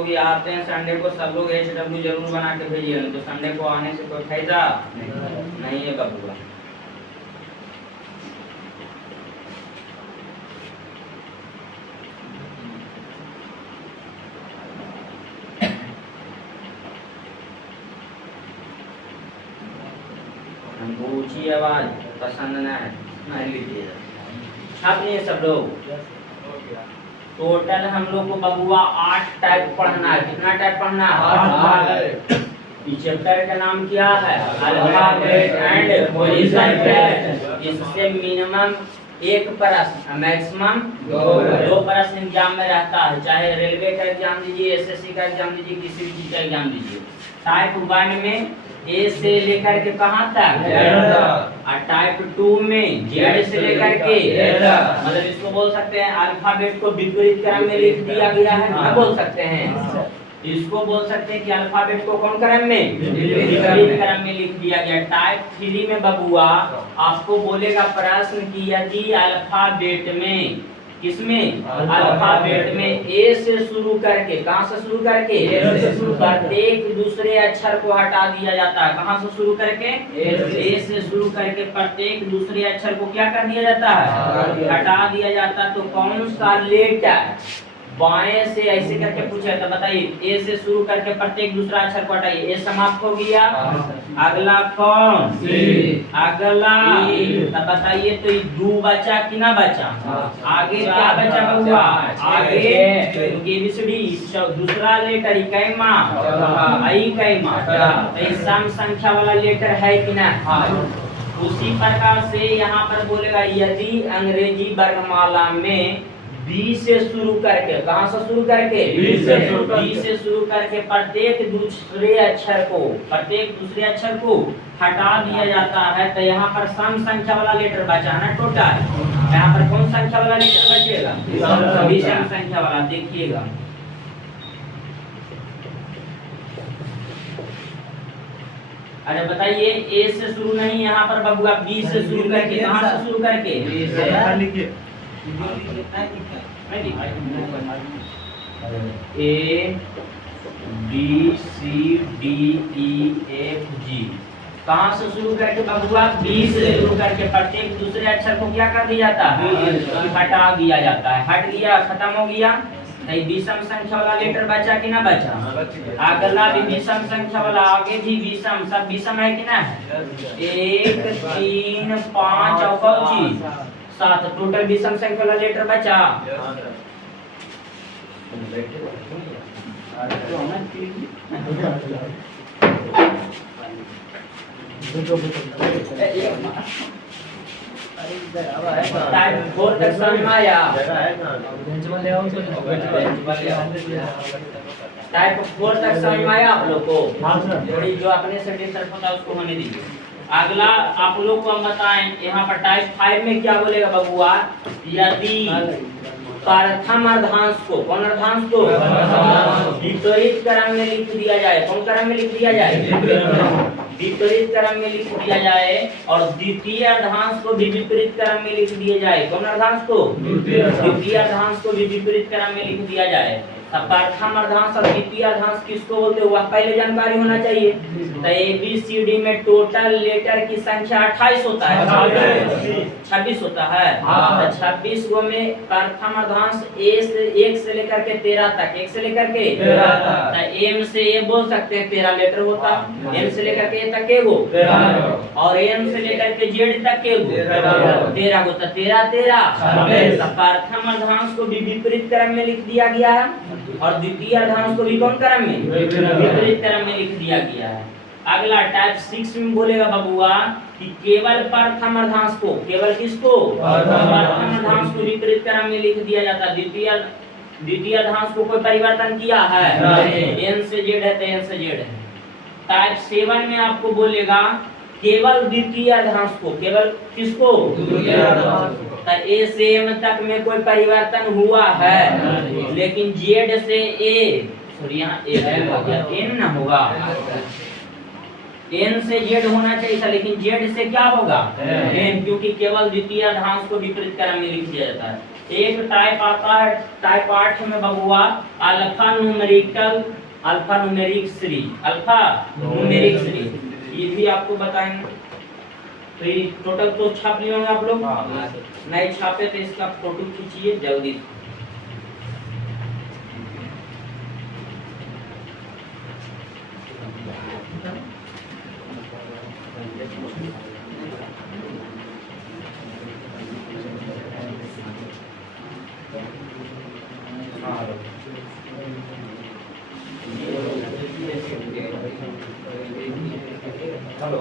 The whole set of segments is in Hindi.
लोग ये आते हैं संडे को, सब लोग HW जरूर बना के भेजिए, तो संडे को आने से कोई फायदा नहीं है बबुआ। ऊंची आवाज पसंद नहीं लीजिएगा। छाप लिए सब लोग। टोटल हम लोग को बबुआ 8 टाइप पढ़ना है। कितना टाइप पढ़ना है? इस चैप्टर का नाम क्या है? Alphabet and position test. इससे मिनिमम 1 प्रश्न, मैक्सिमम 2 प्रश्न एग्जाम में रहता है। चाहे रेलवे का एग्जाम दीजिए, SSC का एग्जाम दीजिए, किसी भी चीज का एग्जाम दीजिए। टाइप 1 में A से लेकर के कहाँ तक? और टाइप 2 में Z से लेकर के, मतलब इसको बोल सकते हैं अल्फाबेट को विपरीत क्रम में लिख दिया गया है, क्या बोल सकते हैं? इसको बोल सकते हैं कि अल्फाबेट को कौन क्रम में? विपरीत क्रम में लिख दिया गया। टाइप 3 में बबुआ आपको बोलेगा प्रश्न कि यदि अल्फाबेट में, किसमें? अल्फाबेट में A से शुरू करके, कहां से शुरू करके? प्रत्येक दूसरे अक्षर को हटा दिया जाता है। कहां से शुरू करके? A से शुरू करके प्रत्येक दूसरे अक्षर को क्या कर दिया जाता है? हटा दिया जाता है। तो कौन सा लेटर बाएं से ऐसे करके पूछा था, बताइए। A से शुरू करके प्रत्येक दूसरा अक्षर को हटाइए। A समाप्त हो गया। अगला कौन? अगला तब बताइए। तो ये 2 बचा कि ना बचा? आगे क्या बचा हुआ? आगे ABCD दूसरा लेटर इकैमा, इकैमा। तो सम संख्या वाला लेटर है कि ना? उसी प्रकार से यहाँ पर बोलेगा यदि अंग्रेजी वर्णमाला में B से शुरू करके, कहां से शुरू करके? B से शुरू करके प्रत्येक दूसरे अक्षर को हटा दिया जाता है। तो यहाँ पर सम संख्या वाला लेटर बचा ना टोटल। यहाँ पर कौन संख्या वाला लेटर बचेगा? विषम संख्या वाला। देखिएगा अरे बताइए, A से शुरू नहीं, यहाँ पर बबुआ B से शुरू करके, कहां से शुरू करके? A B C D E F G कहाँ से शुरू करके बबुआ? B से शुरू करके प्रत्येक दूसरे अक्षर को क्या कर दिया जाता है? हटा दिया जाता है। हट गया, खत्म हो गया। विषम संख्या वाला लेटर बचा कि ना बचा? अगला भी विषम संख्या वाला, आगे भी विषम, सब विषम है कि ना? 1 3 5 और कौन चीज? 7। टोटल विषम संख्या वाला लेटर बचा। टाइप 4 तक समझ में आया? टाइप 4 तक समझ में आया आप लोग को? थोड़ी जो अपने से डिस्टर्ब होता है उसको होने दीजिए। अगला आप लोग को हम बताएं, यहाँ पर टाइप 5 में क्या बोलेगा बबुआ? यदि प्रथम अर्धांश को, कौन अर्धांश को? विपरीत क्रम में लिख दिया जाए। कौन क्रम में लिख दिया जाए? विपरीत क्रम में लिख दिया जाए। और द्वितीय अर्धांश को भी विपरीत क्रम में लिख दिया जाए। कौन अर्धांश को? द्वितीय अर्धांश को भी विपरीत क्रम में लिख दिया जाए। प्रथम अर्धांश और द्वितीय अर्धांश किसको बोलते हैं वह पहले जानकारी होना चाहिए। तो ABCD में टोटल लेटर की संख्या 28 होता है, 26 होता है। तो 26 गो में प्रथम अर्धांश 1 से लेकर के 13 तक, 1 से लेकर के M से A बोल सकते हैं 13 लेटर होता। M से लेकर के A तक एगो, और M से लेकर के Z तक एगो 13 होता। 13 प्रथम अर्धांश को भी विपरीत क्रम में लिख दिया गया है और द्वितीय अर्धांश को भी कौन क्रम में? विपरीत क्रम में लिख दिया गया है। अगला टाइप 6 में बोलेगा बबुआ कि केवल प्रथम अर्धांश को, केवल किसको? प्रथम अर्धांश को विपरीत क्रम में लिख दिया जाता है। द्वितीय अर्धांश को कोई परिवर्तन किया है? N से Z है तो N से Z है। टाइप 7 में आपको बोलेगा केवल द्वितीय अर्धांश को, केवल किसको? A से M तक में कोई परिवर्तन हुआ है, लेकिन Z से A, सॉरी यहाँ A है, N ना होगा। एन से जेड होना चाहिए था, लेकिन जेड से क्या होगा एन, क्योंकि केवल द्वितीय अर्धांश को विपरीत क्रम में लिख दिया जाता है। एक टाइप आता है टाइप 8 में बबुआ अल्फा न्यूमेरिक सीरीज, ये भी आपको बताएंगे। तो ये टोटल तो छाप लिए होंगे आप लोग, नहीं छापे तो इसका फोटो खींचिए जल्दी। हेलो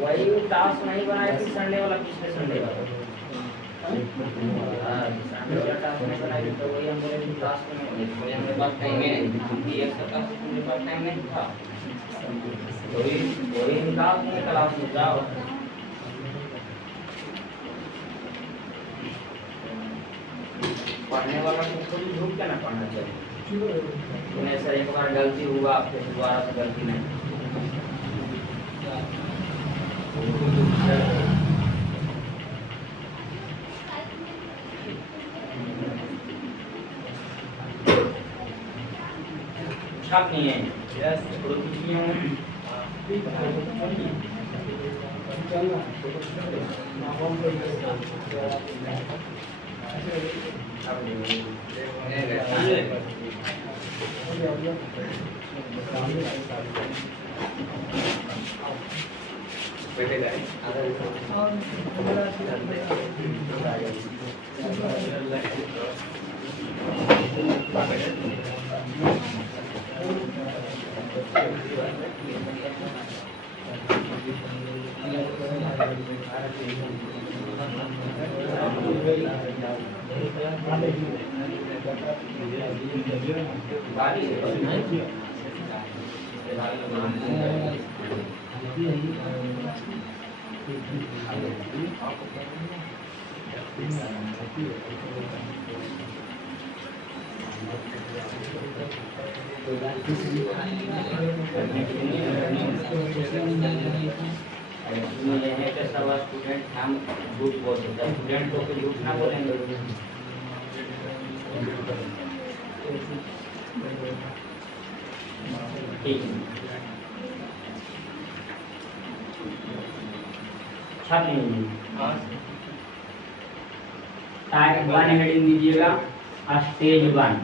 वही टास्क नहीं बनाया थी संडे वाला, पिछले संडे वाला संडे वाला टास्क नहीं बनाया तो वही हम बोले टास्क में हमारे पास टाइम ही नहीं, एक टास्क मेरे पास टाइम नहीं था, वही टास्क में क्लास में जाओ। पढ़ने वाला को खुद झूठ के ना पढ़ना चाहिए, उन्हें सर एक बार गलती हुआ फिर दोबारा से गलती नहीं। छाप नहीं है यस स्टूडेंट हम झूठ बोल सकते हैं, स्टूडेंट को झूठ ना बोलेंगे। ठीक छाप लीजिए, टाइप 1 हेडिंग दीजिएगा स्टेज 1।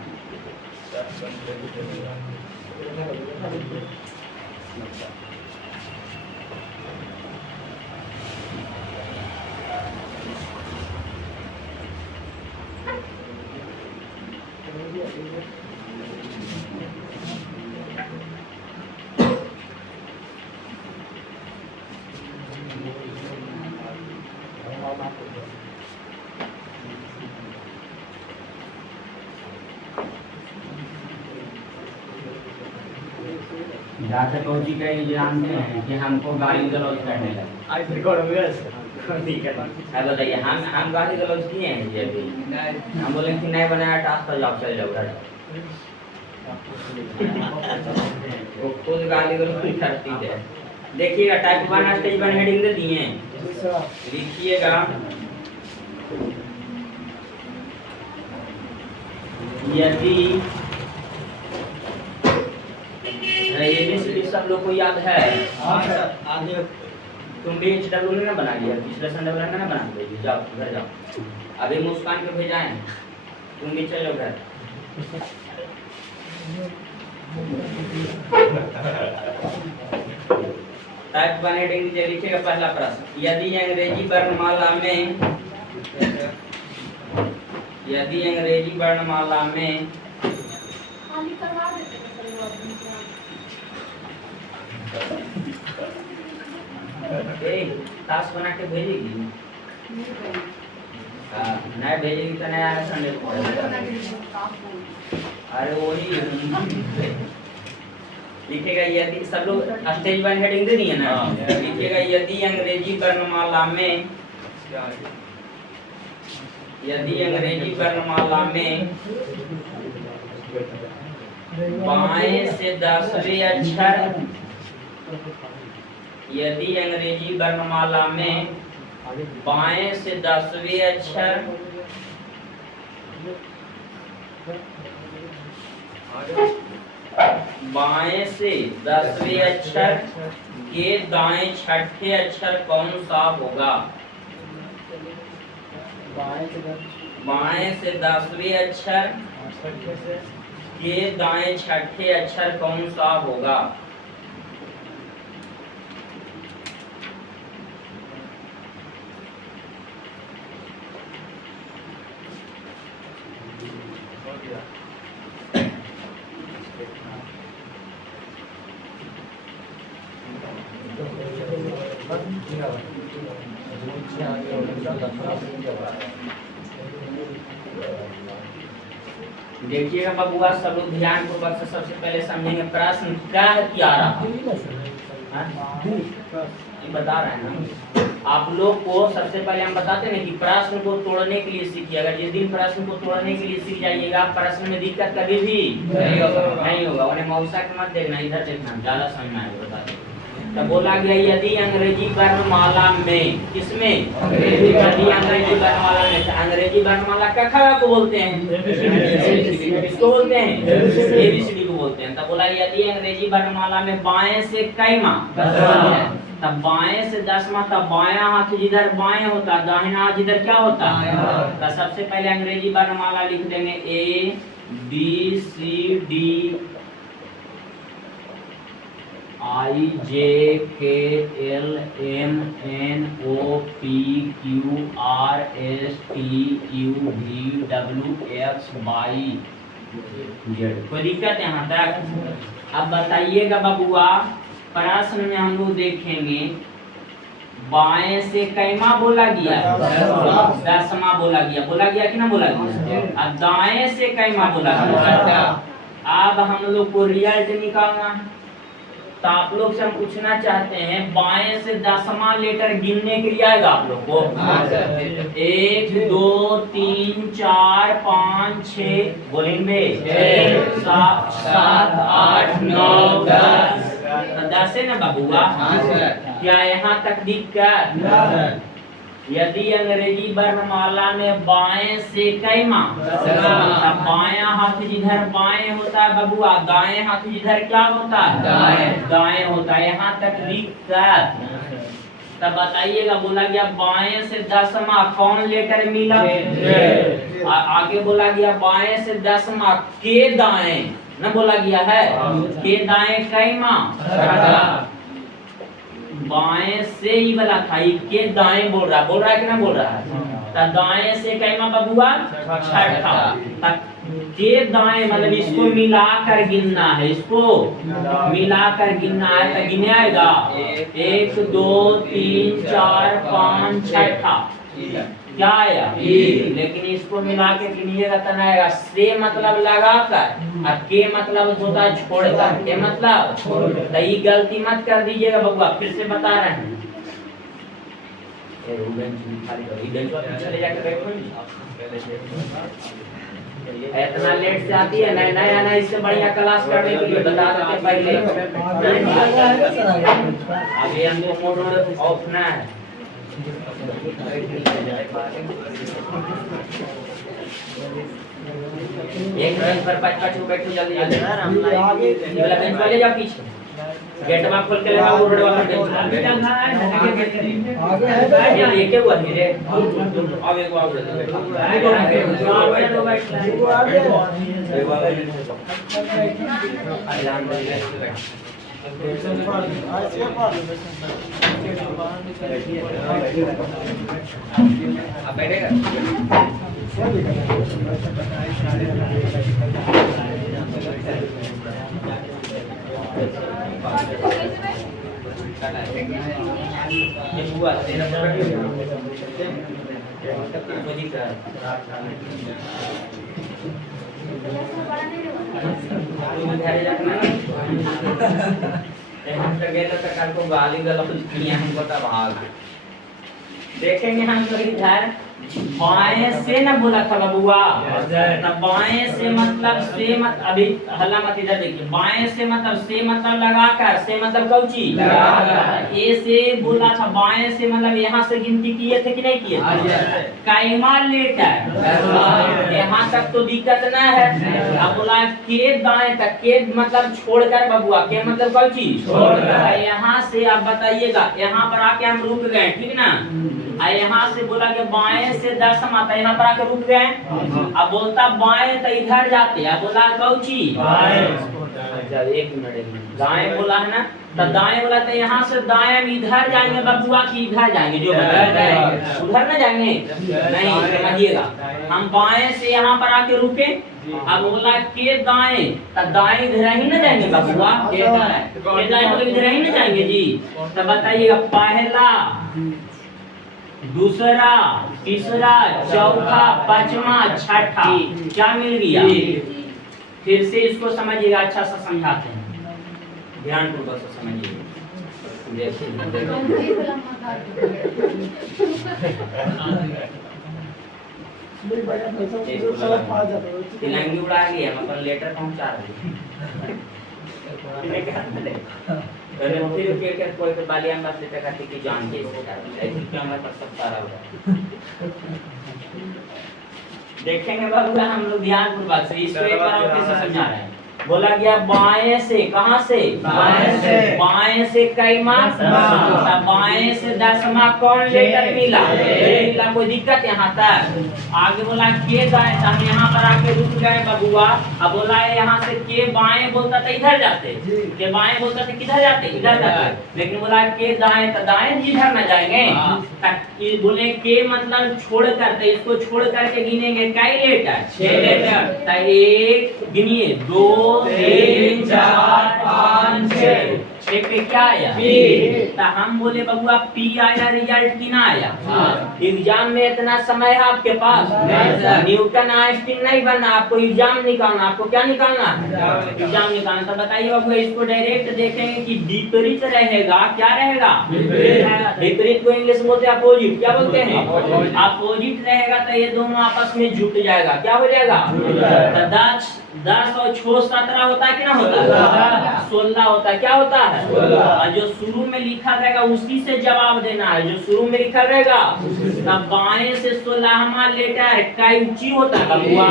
जाते पहुंची का ये जानते हैं कि हमको गाली गलौज करने लगे। बताइए हम गाली गलौज किए हैं जी अभी? हम बोले कि नहीं बनाया टास्क तो जॉब चले जाओ घर। वो खुद गाली गलौज करती है। देखिएगा टाइप 1 स्टेज 1 हेडिंग दे दिए, लिखिएगा यदि ये सब लोग को याद है? हाँ सर, आज तुम भी HW ने बना लिया, पिछले संडे वाला ने बना दिया। जाओ घर जाओ, अभी मुस्कान को भेजाएं, तुम भी चलो घर। टाइप 1 हेडिंग दीजिए, लिखिएगा पहला प्रश्न, यदि अंग्रेजी वर्णमाला में टास्क बना के भेजेगी? नहीं भेजेगी तो नहीं आएगा संडे को। अरे वही लिखेगा यदि, सब लोग स्टेज 1 हेडिंग दे दिए ना, लिखेगा यदि अंग्रेजी वर्णमाला में, यदि अंग्रेजी वर्णमाला में बाएं से 10वें अक्षर, यदि अंग्रेजी वर्णमाला में बाएं से 10वें अक्षर बाएं से 10वें अक्षर के दाएं छठे अक्षर कौन सा होगा? बाएं से 10वें अक्षर के दाएं छठे अक्षर कौन सा होगा? देखिएगा बबुआ, सब लोग ध्यान पूर्वक से सबसे पहले समझेंगे प्रश्न क्या है, क्या रहा ये बता रहे हैं ना आप लोग को। सबसे पहले हम बताते हैं कि प्रश्न को तोड़ने के लिए सीखिए। अगर जिस दिन प्रश्न को तोड़ने के लिए सीख जाइएगा, प्रश्न में दिक्कत कभी भी नहीं होगा। उन्हें मौसा के मत देखना, इधर देखना, ज्यादा समझ में आएगा। बता तो बोला गया यदि अंग्रेजी वर्णमाला में, किसमें? यदि अंग्रेजी वर्णमाला में, अंग्रेजी वर्णमाला क्या खड़ा को बोलते हैं? किसको बोलते हैं? ABCD को बोलते हैं। तब बोला यदि अंग्रेजी वर्णमाला में बाएं से कैमा, तब बाएं से 10वां, तब बायां हाथ जिधर बाएं होता, दाहिना हाथ जिधर क्या होता? तो सबसे पहले अंग्रेजी वर्णमाला लिख देंगे ABCD IJKLMNOPQRSTUVWXYZ। कोई दिक्कत है यहाँ तक? अब बताइएगा बबुआ, प्रश्न में हम लोग देखेंगे बाएं से कैमा बोला गया, 10वां बोला गया, बोला गया कि ना बोला गया? अब दाएं से कैमा बोला गया। अब हम लोग को रिजल्ट निकालना है। तो आप लोग से हम पूछना चाहते हैं, बाएं से 10वां लेटर गिनने के लिए आएगा आप लोग को? 1 2 3 4 5 6 बोलेंगे 7 8 9 10। 10 है ना बबुआ? क्या यहाँ तक दिक्कत? यदि अंग्रेजी वर्णमाला में बाएं से कैमा, बायां हाथ जिधर बाएं होता है बबुआ, दाएं हाथ जिधर क्या होता है? दाएं होता है। यहाँ तक दिक्कत? तब बताइएगा, बोला गया बाएं से 10वां कौन लेकर मिला? आगे बोला गया बाएं से 10वां के दाएं, न बोला गया है? के दाएं कैमा, बाएं से ही वाला था, के दाएं बोल रहा है कि ना बोल रहा है? तो दाएं से कैमा बबुआ? छठा। के दाएं मतलब इसको मिलाकर गिनना है, इसको मिलाकर गिनना है। तो गिने आएगा 1 2 3 4 5 छठा क्या आया? लेकिन इसको मिला के गिनिएगा तो ना आएगा। से मतलब लगाकर और के मतलब होता है छोड़कर। के मतलब तो ये गलती मत कर दीजिएगा बबुआ, फिर से बता रहे हैं। इतना लेट से आती है नया नया, इससे बढ़िया क्लास करने के लिए बता देते पहले। अभी हमको मोड ऑफ ना है। एक मिनट पर 5 बैठो जल्दी जल्दी। ये वाला बेंच वाले जाओ पीछे, गेट में खोल के लगा वो रोड वाला बेंच आगे है। ये क्या हुआ धीरे? अब एक बार आप बैठेगा। ये हुआ तेरा इधर रखना तो कल को गाली गलौज किया हमको तब भाग देखेंगे हम लोग इधर बाएं से ना बोला था बबुआ ना बाएं से मतलब अभी हल्ला मत इधर देखिए बाएं से मतलब लगाकर से मतलब कौची ए से बोला था बाएं से मतलब यहाँ से गिनती किए थे कि नहीं किए थे कायमा लेटर यहाँ तक तो दिक्कत ना है अब बोला के दाएं तक के मतलब छोड़कर बबुआ के मतलब कौची यहाँ से आप बताइएगा यहाँ पर आके हम रुक गए ठीक ना यहाँ से बोला कि बाएं से 10 आता यहाँ पर आके रुक गए अब बोलता बाएं तो इधर जाते अब बोला कौची एक मिनट दाएं बोला है ना तो दाएं बोला तो यहाँ से दाएं इधर जाएंगे बबुआ की इधर जाएंगे जो उधर ना जाएंगे नहीं समझिएगा हम बाएं से यहाँ पर आके रुके अब बोला के दाएं तो दाएं इधर ही ना जाएंगे बबुआ के दाएं मतलब इधर ही ना जाएंगे जी तो बताइएगा पहला दूसरा तीसरा चौथा पांचवा छठा क्या मिल गया फिर से इसको समझिएगा अच्छा सा समझाते हैं ध्यान पूर्वक से समझिएगा तिलंगी उड़ा गया मतलब लेटर पहुंचा रहे फिर के कोई के बालियां बस लेटर का की जान के ऐसे क्या हमारे पास सब सारा होगा देखेंगे बाबू हम लोग ध्यान पूर्वक से इसको एक बार और कैसे समझा रहे हैं बोला गया बाएं से कहां से बाएं से कैमा बाएं से 10वां कौन लेटर मिला कोई दिक्कत यहाँ तक आगे बोला के दाएं हम यहाँ पर आके रुक गए बबुआ अब बोला है यहाँ से के बाएं बोलता था इधर जाते के बाएं बोलता था किधर जाते इधर जाते लेकिन बोला के दाएं तो दाएं जिधर न जाएंगे बोले के मतलब छोड़ करते इसको छोड़ करके गिनेंगे कई लेटर 6 लेटर तो एक गिनिए 2 3 4 5 6 पे क्या आया तो हम बोले बबुआ पी आया रिजल्ट की ना आया एग्जाम में इतना समय है आपके पास न्यूटन आइंस्टीन नहीं बनना आपको एग्जाम निकालना आपको क्या निकालना एग्जाम निकालना तो बताइए बबुआ इसको डायरेक्ट देखेंगे कि विपरीत रहेगा क्या रहेगा विपरीत को इंग्लिश बोलते हैं अपोजिट क्या बोलते हैं अपोजिट रहेगा तो ये दोनों आपस में जुट जाएगा क्या हो जाएगा तो 10 और 6 17 होता है कि ना होता है 16 होता है क्या होता है और जो शुरू में लिखा रहेगा उसी से जवाब देना है जो शुरू में लिखा रहेगा तब बाएं से 16वां लेटर कैंची होता है बबुआ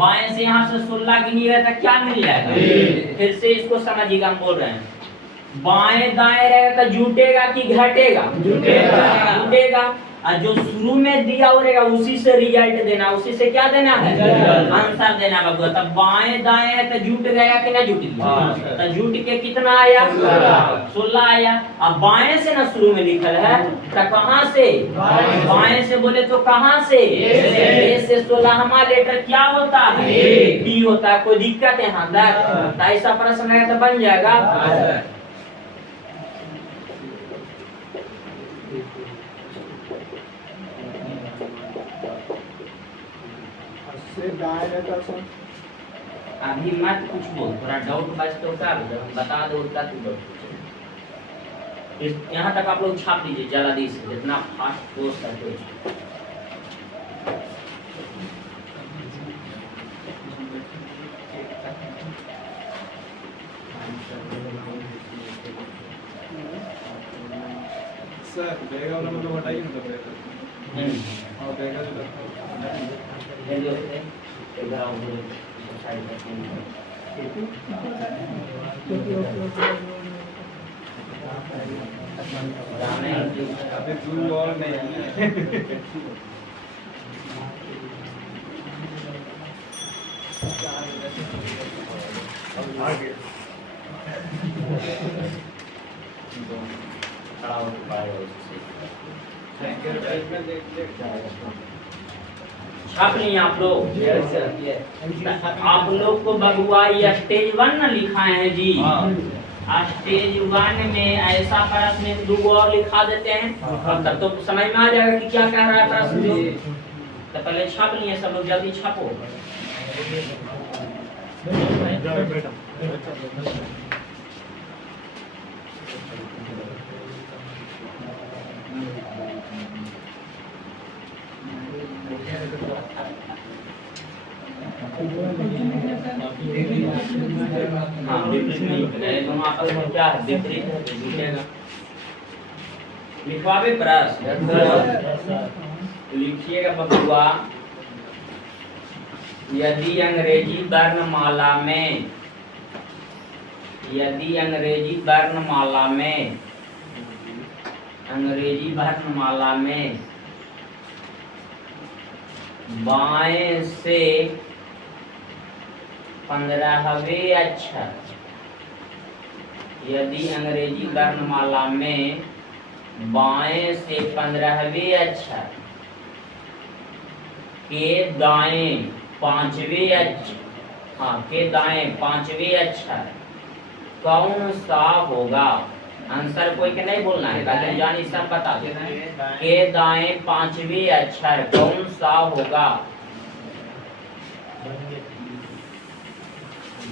बाएं से यहाँ से 16 गिनिएगा तो क्या मिल जाएगा फिर से इसको समझिएगा हम बोल रहे हैं बाएं दाएं रहेगा तो जुटेगा कि घटेगा जुटेगा और जो शुरू में दिया होगा उसी से रिजल्ट देना उसी से क्या देना है आंसर देना बबुआ तब बाएं दाएं है तो जुट गया कि ना जुट गया तो जुट के कितना आया 16 आया अब बाएं से ना शुरू में लिखल है तो कहां से बाएं से बोले तो कहां से ए से 16वां लेटर क्या होता है बी होता है कोई दिक्कत है यहाँ तक ऐसा प्रश्न है तो बन जाएगा अभी मत कुछ बोल थोड़ा डाउट बस तो कर बता दो उसका तू डाउट यहाँ तक आप लोग छाप लीजिए जल्दी से जितना फास्ट हो सके सर बेगा वाला मतलब हटाइए ना बेगा और बेगा जो अभी दूर और नहीं आगे छाप लिए आप लोग आप लोग को बबुआ ये स्टेज 1 ना लिखाए हैं जी स्टेज 1 में ऐसा प्रश्न 2 और लिखा देते हैं तब तो समझ में आ जाएगा कि क्या कह रहा है प्रश्न तो पहले छाप लिए सब लोग जल्दी छापो हाँ विपरीत नहीं है, दोनों आपस में क्या है, विपरीत है तो जुटेगा। लिखवावे प्रश्न लिखिएगा बबुआ, यदि अंग्रेजी वर्णमाला में, यदि अंग्रेजी वर्णमाला में, अंग्रेजी वर्णमाला में बाएं से 15वें अक्षर, यदि अंग्रेजी वर्णमाला में बाएं से 15वें अक्षर के दाएं 5वें अक्षर, हाँ के दाएं 5वें अक्षर कौन सा होगा? आंसर कोई के नहीं बोलना है, पहले जानी सब बता दे। के दाएं 5वें अक्षर कौन सा होगा?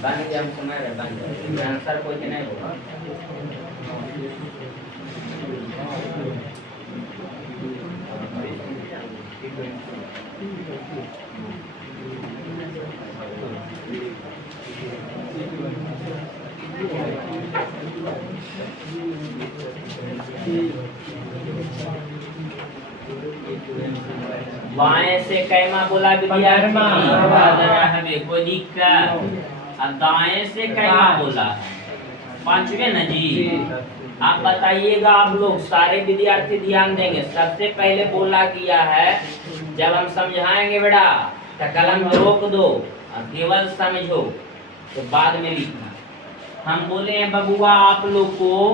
बन गया, हम समझ रहे, बन गया। आंसर कोई के नहीं बोलना। बाएं से कैमा बोला विद्यार्थी, कोई दिक्कत? अब दाएं से कैमा बोला, 5वें ना जी। आप बताइएगा, आप लोग सारे विद्यार्थी ध्यान देंगे। सबसे पहले बोला किया है, जब हम समझाएंगे बेटा तो कलम रोक दो और केवल समझो, तो बाद में लिखना। हम बोले हैं बबुआ आप लोग को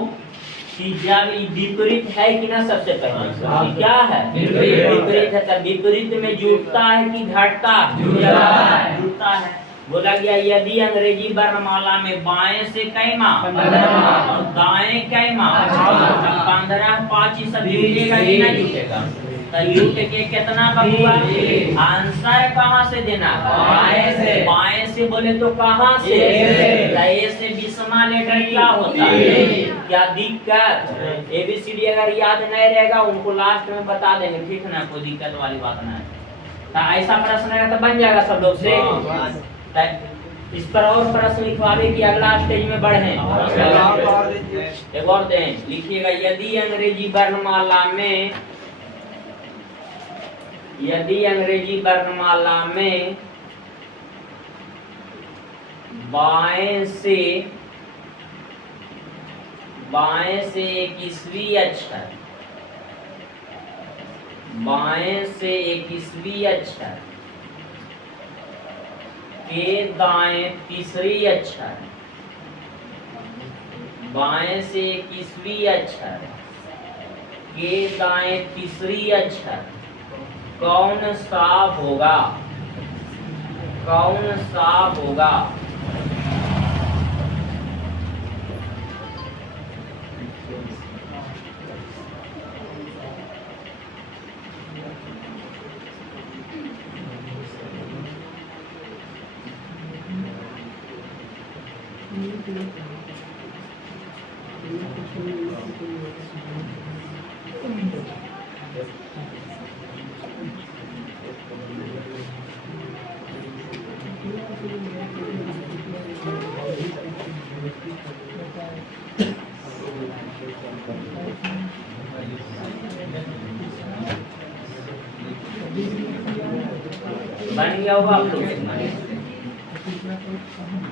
कि जब विपरीत है कि ना, सबसे पहले क्या है? विपरीत है। तब विपरीत में जुड़ता है कि घटता? जुड़ता है। बोला गया यदि अंग्रेजी वर्णमाला में बाएं से कैमा और दाएं कैमा, 15 5 सब जुड़ेगा कि नहीं जुटेगा? तो जुट के कितना बबुआ? आंसर कहाँ से देना? बाएं से। बाएं से बोले तो कहाँ से? ए से 20वां लेटर क्या होता है? क्या दिक्कत? ABCD अगर याद नहीं रहेगा उनको लास्ट में बता देंगे, ठीक ना, कोई दिक्कत वाली बात नहीं। तो ऐसा प्रश्न है तो बन जाएगा सब लोग से। इस पर और प्रश्न लिखवावे कि अगला स्टेज में बढ़े। एक और दें, लिखिएगा यदि अंग्रेजी वर्णमाला में, यदि अंग्रेजी वर्णमाला में बाएं से 21वीं अक्षर, बाएं से 21वीं अक्षर के दाएं 3री अक्षर, बाएं से 21वीं अक्षर के दाएं 3री अक्षर कौन सा होगा? कौन सा होगा? बन गया होगा आप लोग?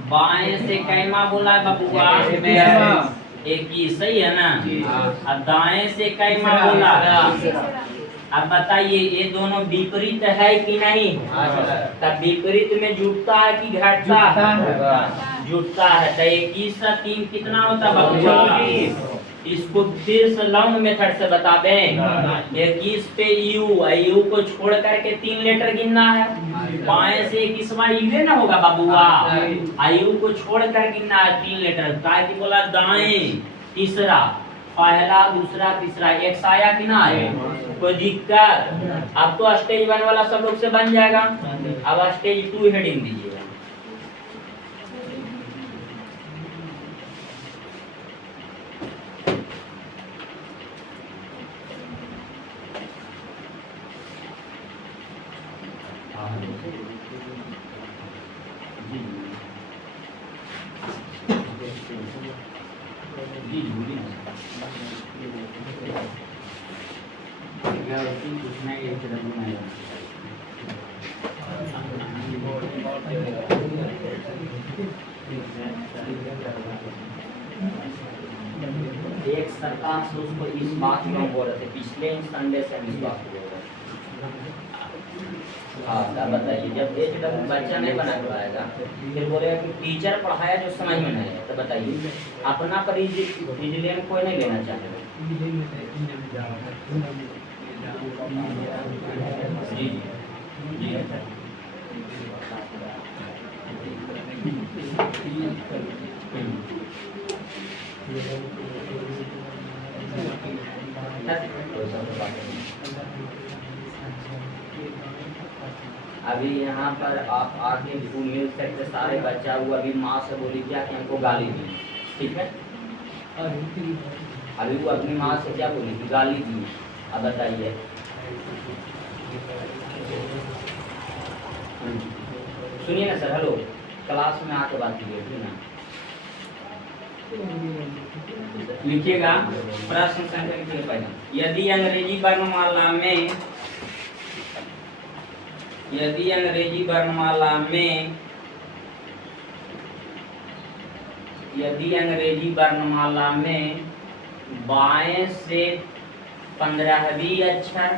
बाएं से कैमा बोला है बबुआ? 21, सही है ना? अब दाएं से कैमा बोला? अब बताइए ये दोनों विपरीत है कि नहीं? तब विपरीत में जुटता है कि घटता है? जुटता है। तो 21 से 3 कितना होता है बबुआ? इसको फिर से लॉन्ग मेथड से बता दें। 21 पे यू को छोड़ करके 3 लेटर गिनना है। बाएं से 21वां यू ना होगा बबुआ? यू को छोड़ कर गिनना है 3 लेटर। ताकि बोला दाएं तीसरा, पहला दूसरा तीसरा, एक साया कि ना आए? कोई दिक्कत? अब तो स्टेज 1 वाला सब लोग से बन जाएगा। अब स्टेज 2 हेडिंग दीजिएगा। एक सरकार से उसको इस बात में बोल रहे थे, पिछले संडे से हम इस बात को बोल रहे थे। हाँ तब बताइए, जब एक तक बच्चा नहीं बना पाएगा फिर बोलेगा कि टीचर पढ़ाया जो समझ में नहीं है, तो बताइए अपना पर रिजल्ट कोई नहीं लेना चाहेगा। जी जी अभी यहाँ पर आप आके मिल सकते सारे बच्चा हुआ, अभी माँ से बोली क्या कि हमको गाली दी, ठीक है। अभी वो अपनी माँ से क्या बोली थी, गाली दी। अब बताइए सुनिए ना सर, हेलो क्लास में आके बात कीजिए ना, लिखिएगा प्रश्न संख्या लिखिएगा पहले। यदि अंग्रेजी वर्णमाला में बाएं से 15वीं अक्षर,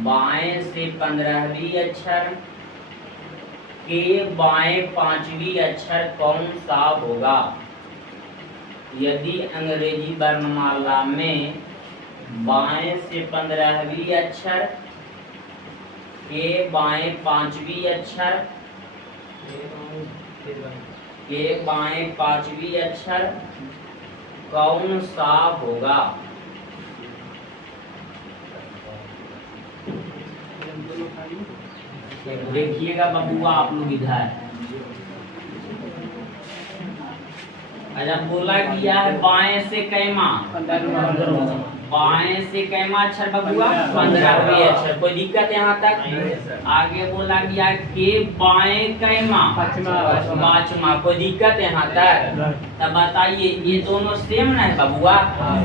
बाएं से 15वीं अक्षर के बाएं 5वीं अक्षर कौन सा होगा। यदि अंग्रेजी वर्णमाला में बाएं से 15वीं अक्षर के बाएं 5वीं अक्षर के बाएं 5वीं अक्षर कौन सा होगा। देखिएगा बबुआ आप लोग इधर, अच्छा बोला गया है बाएं से कैमा, बाएं से कैमा अक्षर बबुआ 15वीं अक्षर, कोई दिक्कत यहाँ तक। आगे बोला गया के बाएं कैमा 5वां, कोई दिक्कत यहाँ तक। तब बताइए ये दोनों सेम ना है बबुआ,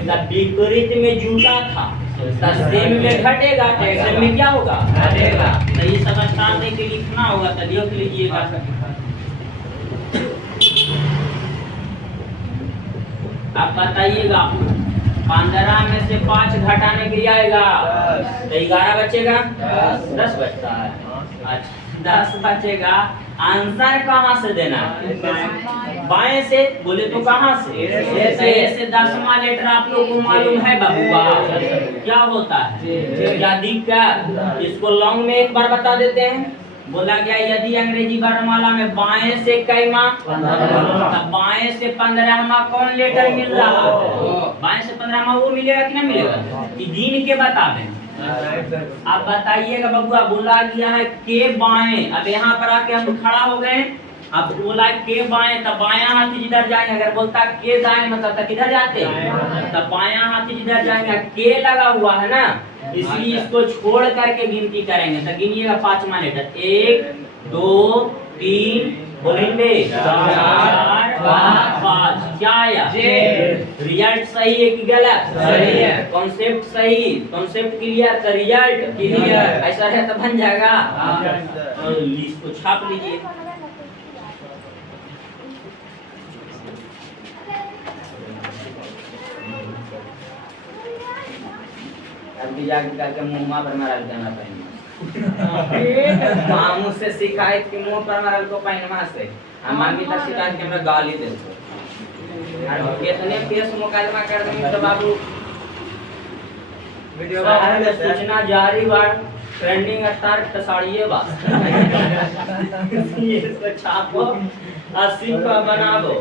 तब विपरीत में जूता था, सेम में घटेगा, सेम में क्या होगा, घटेगा। तो ये सब स्थान देके लिखना होगा, तो लिख लीजिएगा। अब बताइएगा 15 में से 5 घटाने के लिए आएगा तो 11 बचेगा, 10 बचता है। अच्छा 10 बचेगा, आंसर कहाँ से देना है, बाएं से बोले तो कहाँ से, से 10वां लेटर आप लोग को मालूम है बबुआ क्या होता है, क्या दिक्कत। इसको लॉन्ग में एक बार बता देते हैं। बोला गया यदि अंग्रेजी वर्णमाला में बाएं से कैमा, बाएं से 15वां कौन लेटर मिल रहा है, बाएं से 15वां वो मिलेगा कि नहीं मिलेगा, कि गिन के बता दें। अब बताइएगा बबुआ, बोला गया है के बाएं, अब यहाँ पर आके हम खड़ा हो गए, अब बोला के बाएं, तब बायां हाथ जिधर जाएंगे, अगर बोलता के दाएं मतलब तब किधर जाते हैं, तब बायां हाथ जिधर जाएंगे, के लगा हुआ है ना, इसलिए इसको छोड़ करके गिनती करेंगे। तो गिनिएगा 5वां लेटर, 1 2 3 बोलेंगे 4 5, क्या आया, रिजल्ट सही है कि गलत, सही है। कॉन्सेप्ट सही, कॉन्सेप्ट क्लियर, तो रिजल्ट क्लियर, ऐसा है तो बन जाएगा। इसको छाप लीजिए। अभी जाके करके मुँह पर मारल जाना पड़ेगा, मामू से शिकायत के मुँह पर मारल को पहनवा से, मामी तक शिकायत के हमरा गाली दे दो, कितने केस मुकदमा कर देंगे तो बाबू वीडियो में सूचना जारी बार ट्रेंडिंग स्टार तसाड़िए बस। इसको छापो 80 का बना दो।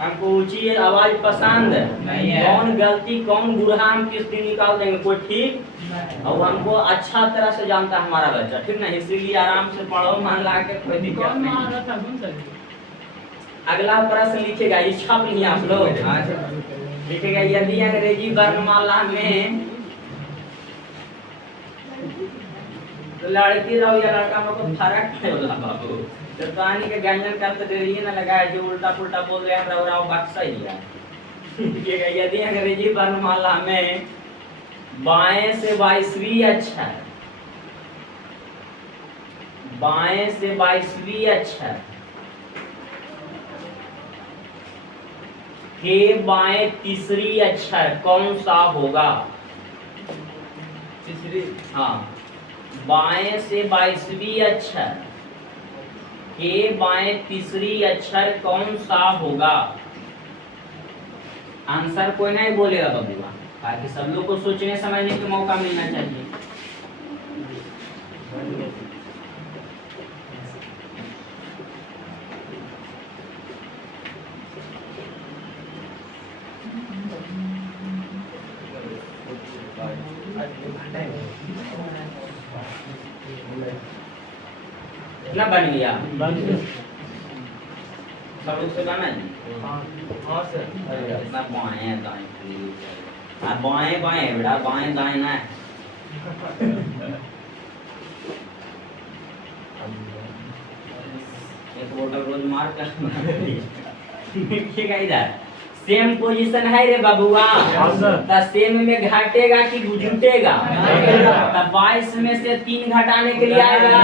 हमको ऊंची आवाज पसंद नहीं है, कौन गलती कौन बुरा हम किस दिन निकाल देंगे, कोई ठीक और हमको अच्छा तरह से जानता है हमारा बच्चा, ठीक ना, इसीलिए आराम से पढ़ो, मन ला के कोई दिक्कत नहीं। अगला प्रश्न लिखेगा, ये छाप लिए आप लोग, लिखेगा यदि अंग्रेजी वर्णमाला में तो लड़की रहो या लड़का में कोई फर्क नहीं होला बाबू। तो कहानी के व्यंजन का तो देरिए ना लगाए जो उल्टा पुल्टा बोल रहे हैं हमरा और बक्सा ही है। ये यदि अंग्रेजी वर्णमाला में बाएं से 22वीं अक्षर, बाएं से 22वीं अक्षर के बाएं तीसरी अक्षर कौन सा होगा? तीसरी, हाँ, बाएं से 22वीं अक्षर के बाएं तीसरी अक्षर कौन सा होगा? आंसर कोई नहीं बोलेगा बबुआ, ताकि सब लोग को सोचने समझने का मौका मिलना चाहिए। कितना बन गया? सब लोग से बना जी? हाँ सर। इतना बाएं दाएं हाँ बाएं बाएं बेटा, बाएं दाएं ना। एक बोतल रोज मार कर देखिएगा इधर सेम पोजीशन है रे बबुआ। तो सेम में घटेगा कि जुटेगा? तो 22 में से 3 घटाने के लिए आएगा,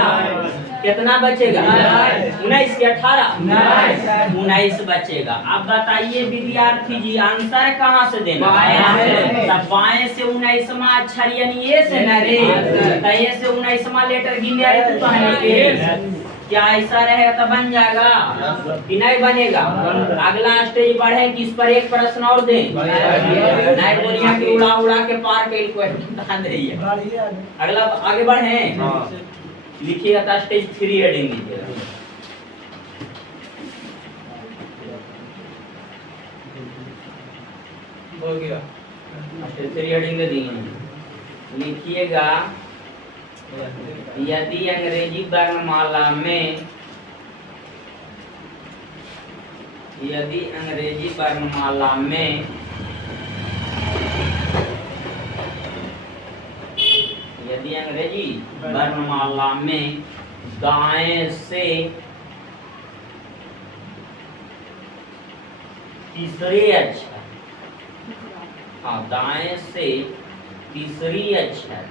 कितना बचेगा? 19 के 18 19 बचेगा। अब बताइए विद्यार्थी जी आंसर कहाँ से देना? तब बाएं से 19वां अक्षर यानी ये से न रे, तो ये से 19वां लेटर गिन रहे तू कहने के क्या ऐसा रहेगा तो बन जाएगा कि नहीं बनेगा? अगला स्टेज बढ़े कि इस पर एक प्रश्न और दें? नहीं बोलिए कि उड़ा उड़ा के पार के बता दीजिए। अगला आगे बढ़े, लिखिएगा था स्टेज 3 हेडिंग लीजिएगा। हो गया। स्टेज 3 हेडिंग दे दिए। लिखिएगा यदि अंग्रेजी वर्णमाला में, यदि अंग्रेजी वर्णमाला में यदि अंग्रेजी वर्णमाला में दाएं से तीसरे अक्षर, हाँ दाएं से तीसरी अक्षर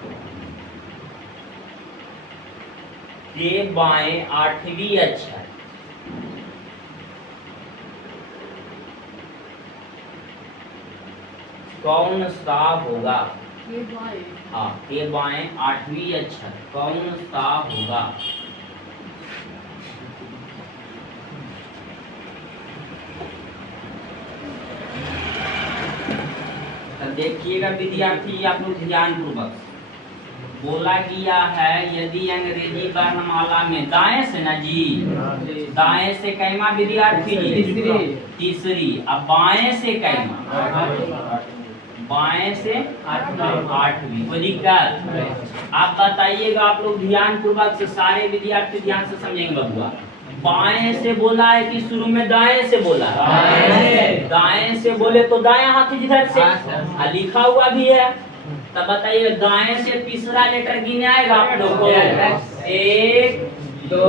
के बाएं 8वीं अक्षर कौन सा होगा? हाँ, के बाएं 8वीं अक्षर कौन सा होगा? तो देखिएगा विद्यार्थी आप लोग ध्यान पूर्वक, बोला गया है यदि अंग्रेजी वर्णमाला में दाएं से ना जी, दाएं से कैमा विद्यार्थी जी? तीसरी। अब बाएं से कैमा? बाएं से 8वीं। कोई दिक्कत? आप बताइएगा आप लोग ध्यान पूर्वक से, सारे विद्यार्थी ध्यान से समझेंगे बबुआ। बाएं से बोला है कि शुरू में दाएं से बोला है? दाएं से बोले तो दाएं हाथ जिधर से लिखा हुआ भी है। तब बताइए दाएं से तीसरा लेटर गिने आएगा आप लोग को? 1 2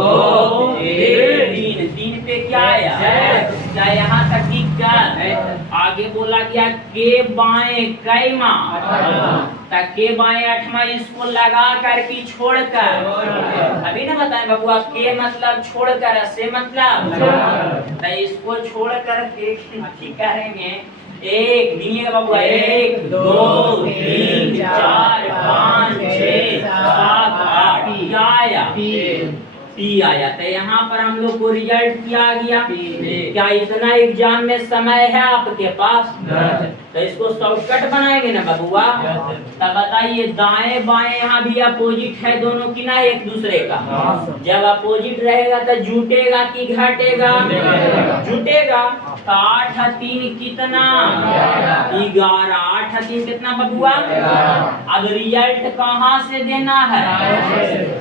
3 3 पे क्या आया? क्या यहाँ तक ठीक कर? आगे बोला गया के बाएं कैमा, तक के बाएं 8वां इसको लगा करके छोड़कर, अभी ना बताए बबुआ के मतलब छोड़कर, से मतलब तो इसको छोड़कर के करेंगे। 1 गिनिएगा बबुआ, 1 2 3 4 5 6 7 8 क्या आया? P आया। तो यहाँ पर हम लोग को रिजल्ट क्या आ गया? क्या इतना एग्जाम में समय है आपके पास? तो इसको शॉर्टकट बनाएंगे ना बबुआ। तब बताइए दाएं बाएं यहाँ भी अपोजिट है दोनों की ना एक दूसरे का। जब अपोजिट रहेगा तो जुटेगा कि घटेगा? जुटेगा। तो 8 और 3 कितना? 11। 8 और 3 कितना बबुआ? अब रिजल्ट कहाँ से देना है?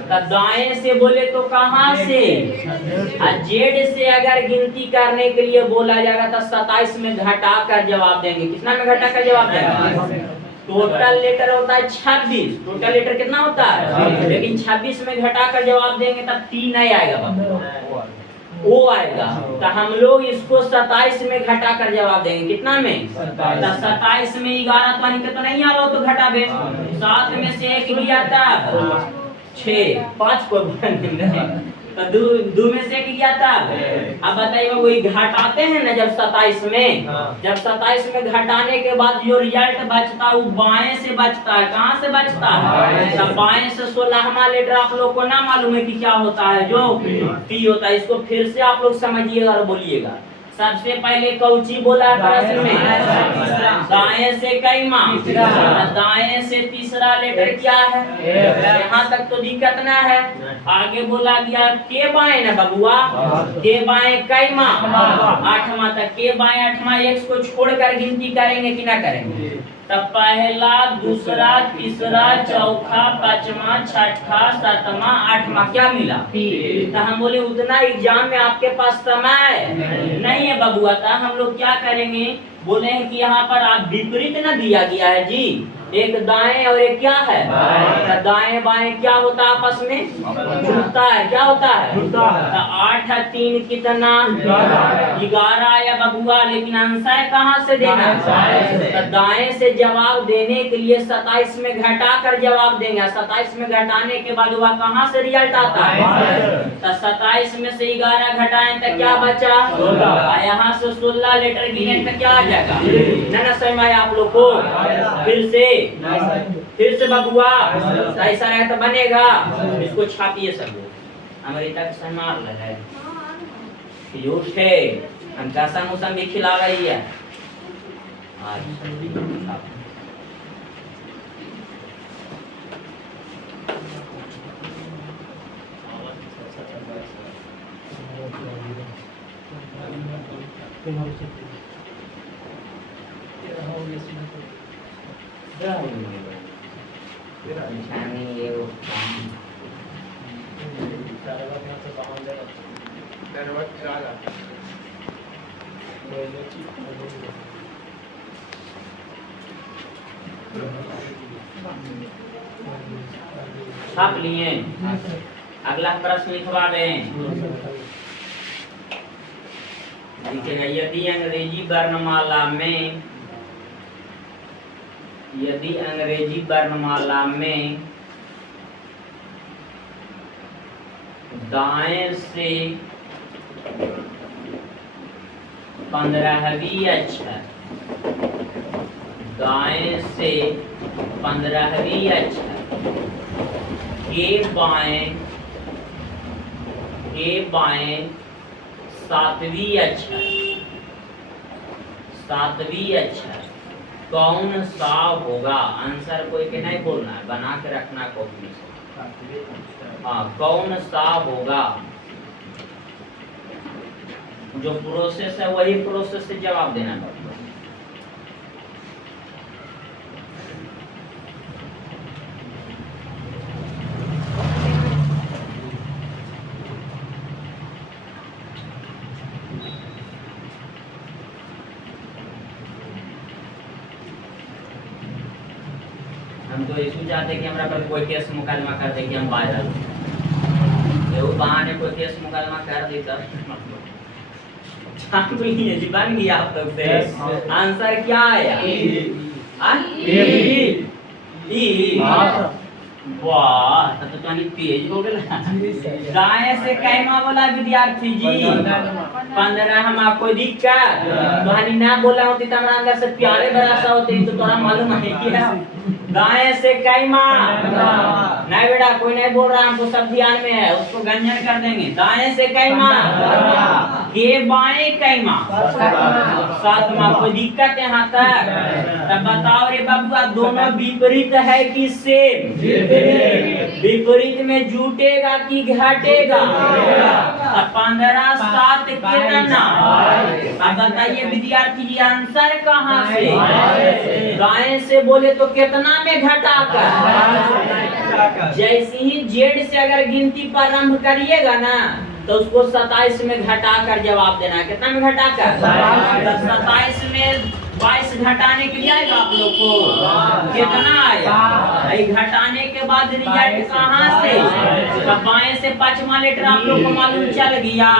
तो दाएं से बोले तो कहाँ से? जेड से अगर गिनती करने के लिए बोला जाएगा तो 27 में घटा कर जवाब देंगे। कितना में घटा कर जवाब देंगे? टोटल लेटर होता है 26। टोटल लेटर कितना होता है, लेकिन 26 में घटा कर जवाब देंगे तब 3 नहीं आएगा बाबू, वो आएगा। तो हम लोग इसको 27 में घटा कर जवाब देंगे। कितना में? 27 में 11 तो इनके तो नहीं आ रहा, तो घटा दे। 7 में से 1 गया था 6, 5 को तो दो में से 1 गया था। अब बताइए वही घटाते हैं ना जब 27 में, जब 27 में घटाने के बाद जो रिजल्ट बचता है वो बाएं से बचता है। कहाँ से बचता है? तो बाएं से 16वां लेटर आप लोग को ना मालूम है कि क्या होता है, जो पी होता है। इसको फिर से आप लोग समझिएगा और बोलिएगा। सबसे पहले कौची बोला प्रश्न में? दाएं से कैमा, दाएं से तीसरा लेटर क्या है? यहाँ तक तो दिक्कत ना है। आगे बोला गया के बाएं ना बबुआ, के बाएं कैमा, 8वां तक के बाएं 8वां एक को छोड़कर गिनती करेंगे कि ना करेंगे? तब पहला, दूसरा, तीसरा, चौथा, 5वां, 6वां, 7वां, 8वां क्या मिला? तो हम बोले उतना एग्जाम में आपके पास समय नहीं है बबुआ। था हम लोग क्या करेंगे, बोले हैं कि यहाँ पर आप विपरीत न दिया गया है जी, एक दाएं और एक क्या है? दाएं बाएं क्या होता है आपस में? जुड़ता है। क्या होता है? 8 और 3 कितना? 11 आया बबुआ। लेकिन आंसर कहाँ से देना? तो दाएं से जवाब देने के लिए 27 में घटा कर जवाब देंगे। 27 में घटाने के बाद वह कहाँ से रिजल्ट आता है? तो 27 में से 11 घटाएं तो क्या बचा? यहाँ से 16 लेटर गिने तो क्या आ जाएगा? ना समझ में आया आप लोग को? फिर से बबुआ ऐसा रहे तो बनेगा। इसको छापिए सब लोग। अमृता के संग मार रहे झूठ है, हम कसम उसम भी खिला रही है। छाप लिए। अगला प्रश्न लिखवा दें। लिखेगा यदि अंग्रेजी वर्णमाला में, यदि अंग्रेजी वर्णमाला में दाएं से 15वीं अक्षर, दाएं से 15वीं अक्षर के बाएं 7वीं अक्षर, 7वीं अक्षर कौन सा होगा? आंसर कोई के नहीं बोलना है, बना के रखना कॉपी से। हाँ, कौन सा होगा? जो प्रोसेस है वही प्रोसेस से जवाब देना पड़ेगा। हम तो इसू चाहते कि हमरा पर कोई केस मुकदमा कर दे कि हम वायरल ये बहाने कोई केस मुकदमा कर दे तब जी बन गया आप लोग से। आंसर क्या आया? वाह, तो तुम तेज हो गए। दाएं से कैमा बोला विद्यार्थी जी? 15 हम आपको दिक्कत तो ना बोला होती तो हमारा अंदर से प्यारे बरासा होते तो थोड़ा मालूम है क्या? दाएं से कैमा नहीं बेटा, कोई नहीं बोल रहा, हमको सब ध्यान में है, उसको गंजन कर देंगे। दाएं से कैमा के बाएं कैमा 7वां, कोई दिक्कत यहाँ तक? तब बताओ रे बबुआ, दोनों विपरीत है कि सेम? विपरीत में जुटेगा कि घटेगा? 15 7 कितना? अब बताइए विद्यार्थी जी, आंसर कहाँ से? दाएं से बोले तो कितना में घटाकर? जैसे ही जेड से अगर गिनती प्रारंभ करिएगा ना तो उसको 27 में घटाकर जवाब देना है। कितना में घटाकर? 27 में 22 घटाने के लिए आएगा आप लोग को कितना आया? घटाने के बाद रिजल्ट कहाँ से? तो बाएं से 5वां लेटर आप लोग को मालूम चल गया।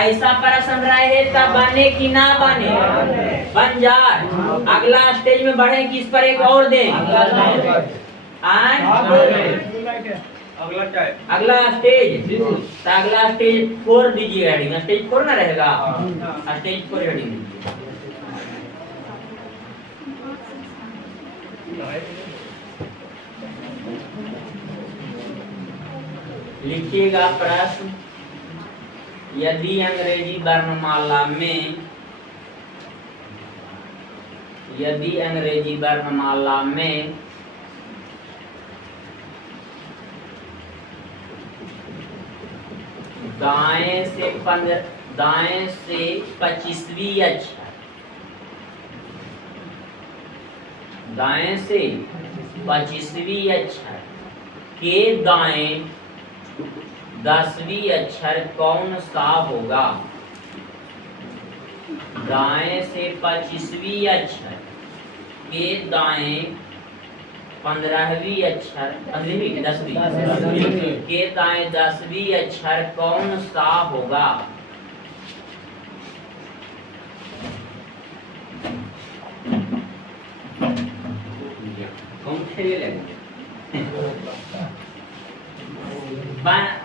ऐसा प्रश्न रहे तब बने कि ना बने? बन जाए। अगला स्टेज में बढ़े कि इस पर एक और दें? अगला स्टेज तो अगला स्टेज 4 दीजिए हेडिंग। स्टेज 4 ना रहेगा? स्टेज 4 हेडिंग दीजिए। लिखिएगा प्रश्न, यदि अंग्रेजी वर्णमाला में दाएं से 25वीं अक्षर, दाएं से 25वीं अक्षर के दाएं 10वीं अक्षर कौन सा होगा? दाएं से 25वीं अक्षर के दाएं 15वीं अक्षर, 15वीं के 10वीं के दाएं 10वीं अक्षर कौन सा होगा? कौन खेले लगे?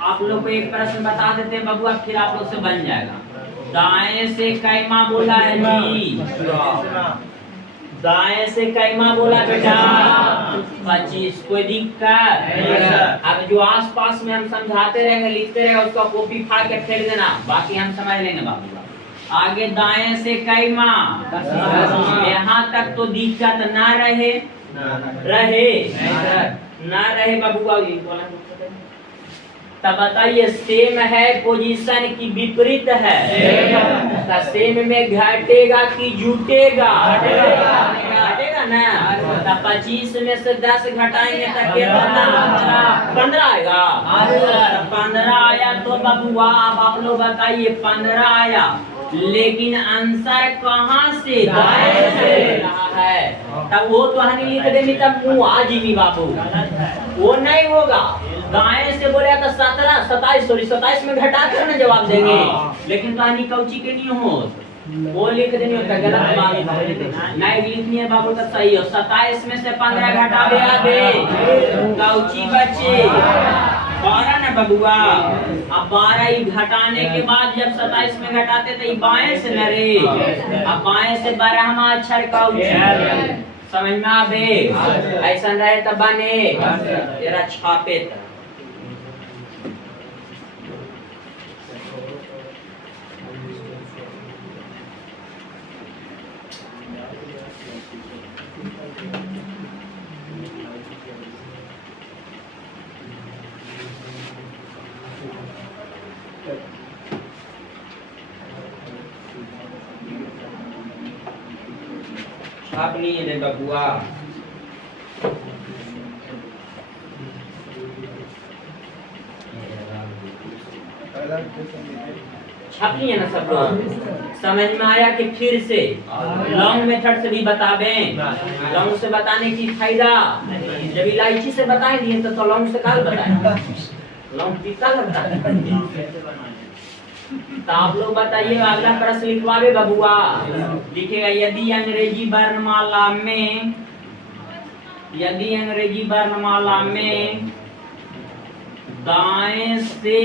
आप लोग को एक प्रश्न बता देते हैं बबुआ, फिर आप लोग से बन जाएगा। दाएं से कैमा बोला है जी? दाएं से कैमा बोला बेटा? 25। कोई दिक्कत? अब जो आसपास में हम समझाते रहेंगे, लिखते रहेंगे, उसका कॉपी फाड़ के फेंक देना, बाकी हम समझ लेंगे बाबू। आगे दाएं से कैमा, यहाँ तक तो दिक्कत ना रहे ना रहे बबुआ। तब बताइए सेम है पोजीशन की विपरीत है? तो सेम में घटेगा कि जुटेगा? घटेगा ना। तो 25 में से 10 घटाएंगे तो कितना? 15 आएगा। 15 आया तो बबुआ अब आप लोग बताइए 15 आया, लेकिन आंसर कहाँ से? दाएं से रहा है। तब वो तो हनी लिख देनी, तब मुँह आजीवी बाबू, वो नहीं होगा। दाएं से बोले तो 27 में घटा कर ना जवाब देंगे, लेकिन कहानी कौची के नहीं हो वो लिख देनी होता, गलत बात नहीं लिखनी है बाबू। तब सही हो। 27 में से 15 घटावे आबे कौची बचे? 12 ना बबुआ। अब 12 ही घटाने के बाद जब 27 में घटाते तो बाएं से न रे, अब बाएं से 12वां अक्षर कौची? समझ में आबे? ऐसा रहे तब बने तेरा छापे था। छाप नहीं है बबुआ। छाप नहीं है ना सब लोग? समझ में आया कि फिर से लॉन्ग मेथड से भी बतावें? लॉन्ग से बताने की फायदा, जब इलायची से बताए दिए तो लॉन्ग से काल बताए, लॉन्ग पीता लगता है। तो आप लोग बताइए अगला प्रश्न लिखवावे बबुआ। लिखेगा, यदि अंग्रेजी वर्णमाला में दाएं से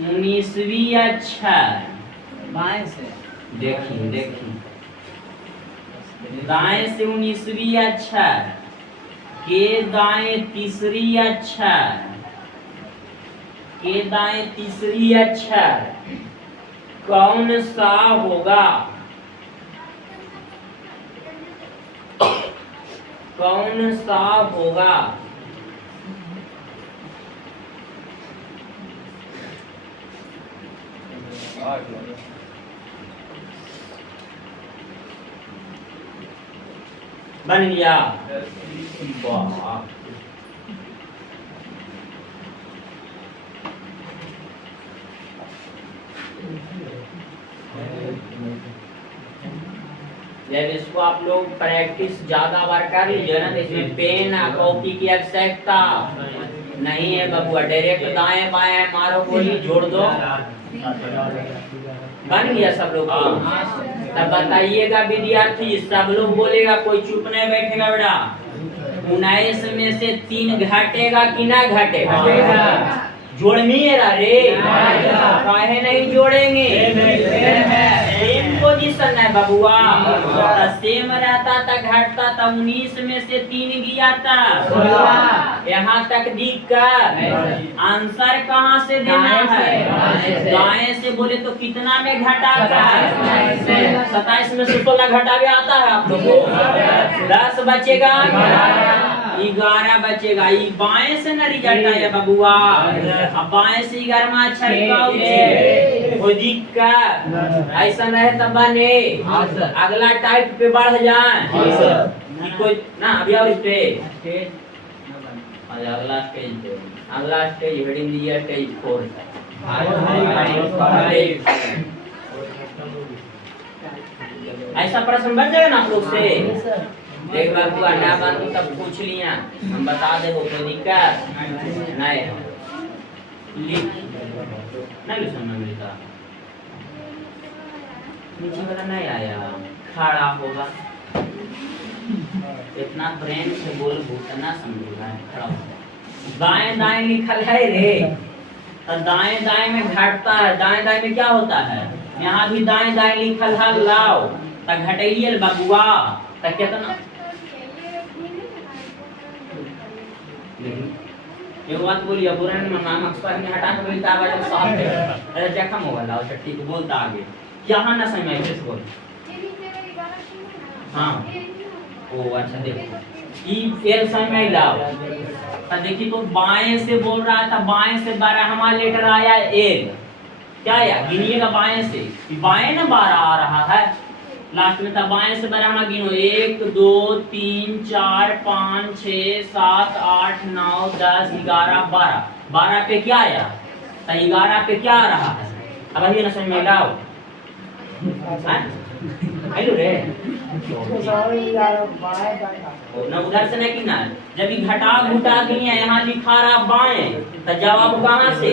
19वीं अक्षर, बाएं से देखिए दाएं से 19वीं अक्षर के दाएं तीसरी अक्षर कौन सा होगा? कौन सा होगा? बन गया। वाह, जब इसको आप लोग प्रैक्टिस ज्यादा बार कर लीजिए ना, तो इसमें पेन कॉपी की आवश्यकता नहीं है बबुआ। डायरेक्ट दाएं बाएं मारो, गोली जोड़ दो, बन गया सब लोग को। तब बताइएगा विद्यार्थी, सब लोग बोलेगा, कोई चुप नहीं बैठेगा बेटा। 19 में से 3 घटेगा कि ना घटेगा? जोड़निएगा रे, काहे नहीं जोड़ेंगे? सेम पोजीशन है बबुआ, सेम रहता था घटता था। 19 में से 3 गया था, यहाँ तक दिक्कत। आंसर कहाँ से देना है? दाएं से बोले तो कितना में घटा था? 27 में से 16 घटा भी आता है आप लोगों को। 10 बचेगा, 11 बचेगा। ये बाएं से न रिजल्ट आया बबुआ। अब बाएं से 11 में अच्छा कोई दिक्कत ऐसा रहे तब बने। अगला टाइप पे बढ़ जाए कोई ना। अभी और स्टेज, अगला स्टेज हेडिंग दिया स्टेज 4। ऐसा प्रश्न बन जाएगा ना आप लोग से। एक बार तू अंडा बंद तब पूछ लिया, हम बता दे, कोई दिक्कत नहीं। लिख नहीं समझ मिलता, नीचे वाला नहीं आया, खड़ा होगा। इतना ब्रेन से बोल भूतना समझूंगा। खड़ा होगा, दाएं दाएं लिखल है रे, तो दाएं दाएं में घटता है। दाएं दाएं में क्या होता है? यहाँ भी दाएं दाएं लिखल है, लाओ तो घटाइए बबुआ। तो कितना ये बात बोलिए, पुराने में नाम अक्सर में हटा के बोलता है जब साफ है। अरे जखम होगा, लाओ चट्टी को बोलता आगे। यहाँ ना समय फिर बोल। हाँ ओ अच्छा देखो, ई फेल समय लाओ। तो देखिए तो बाएं से बोल रहा था, बाएं से 12वां लेटर आया एक। क्या आया? गिनिएगा बाएं से, बाएं ना 12 आ रहा है लास्ट में। तब बाएं से 12वां गिनो। 1 2 3 4 5 6 7 8 9 10 11 12। 12 पे क्या आया? तो 11 पे क्या आ रहा है? अब अभी ना समझ में लाओ। हेलो रे ना, उधर से नहीं गिना। जब ये घटा घुटा दिया, यहाँ लिखा रहा बाएं, तो जवाब कहाँ से?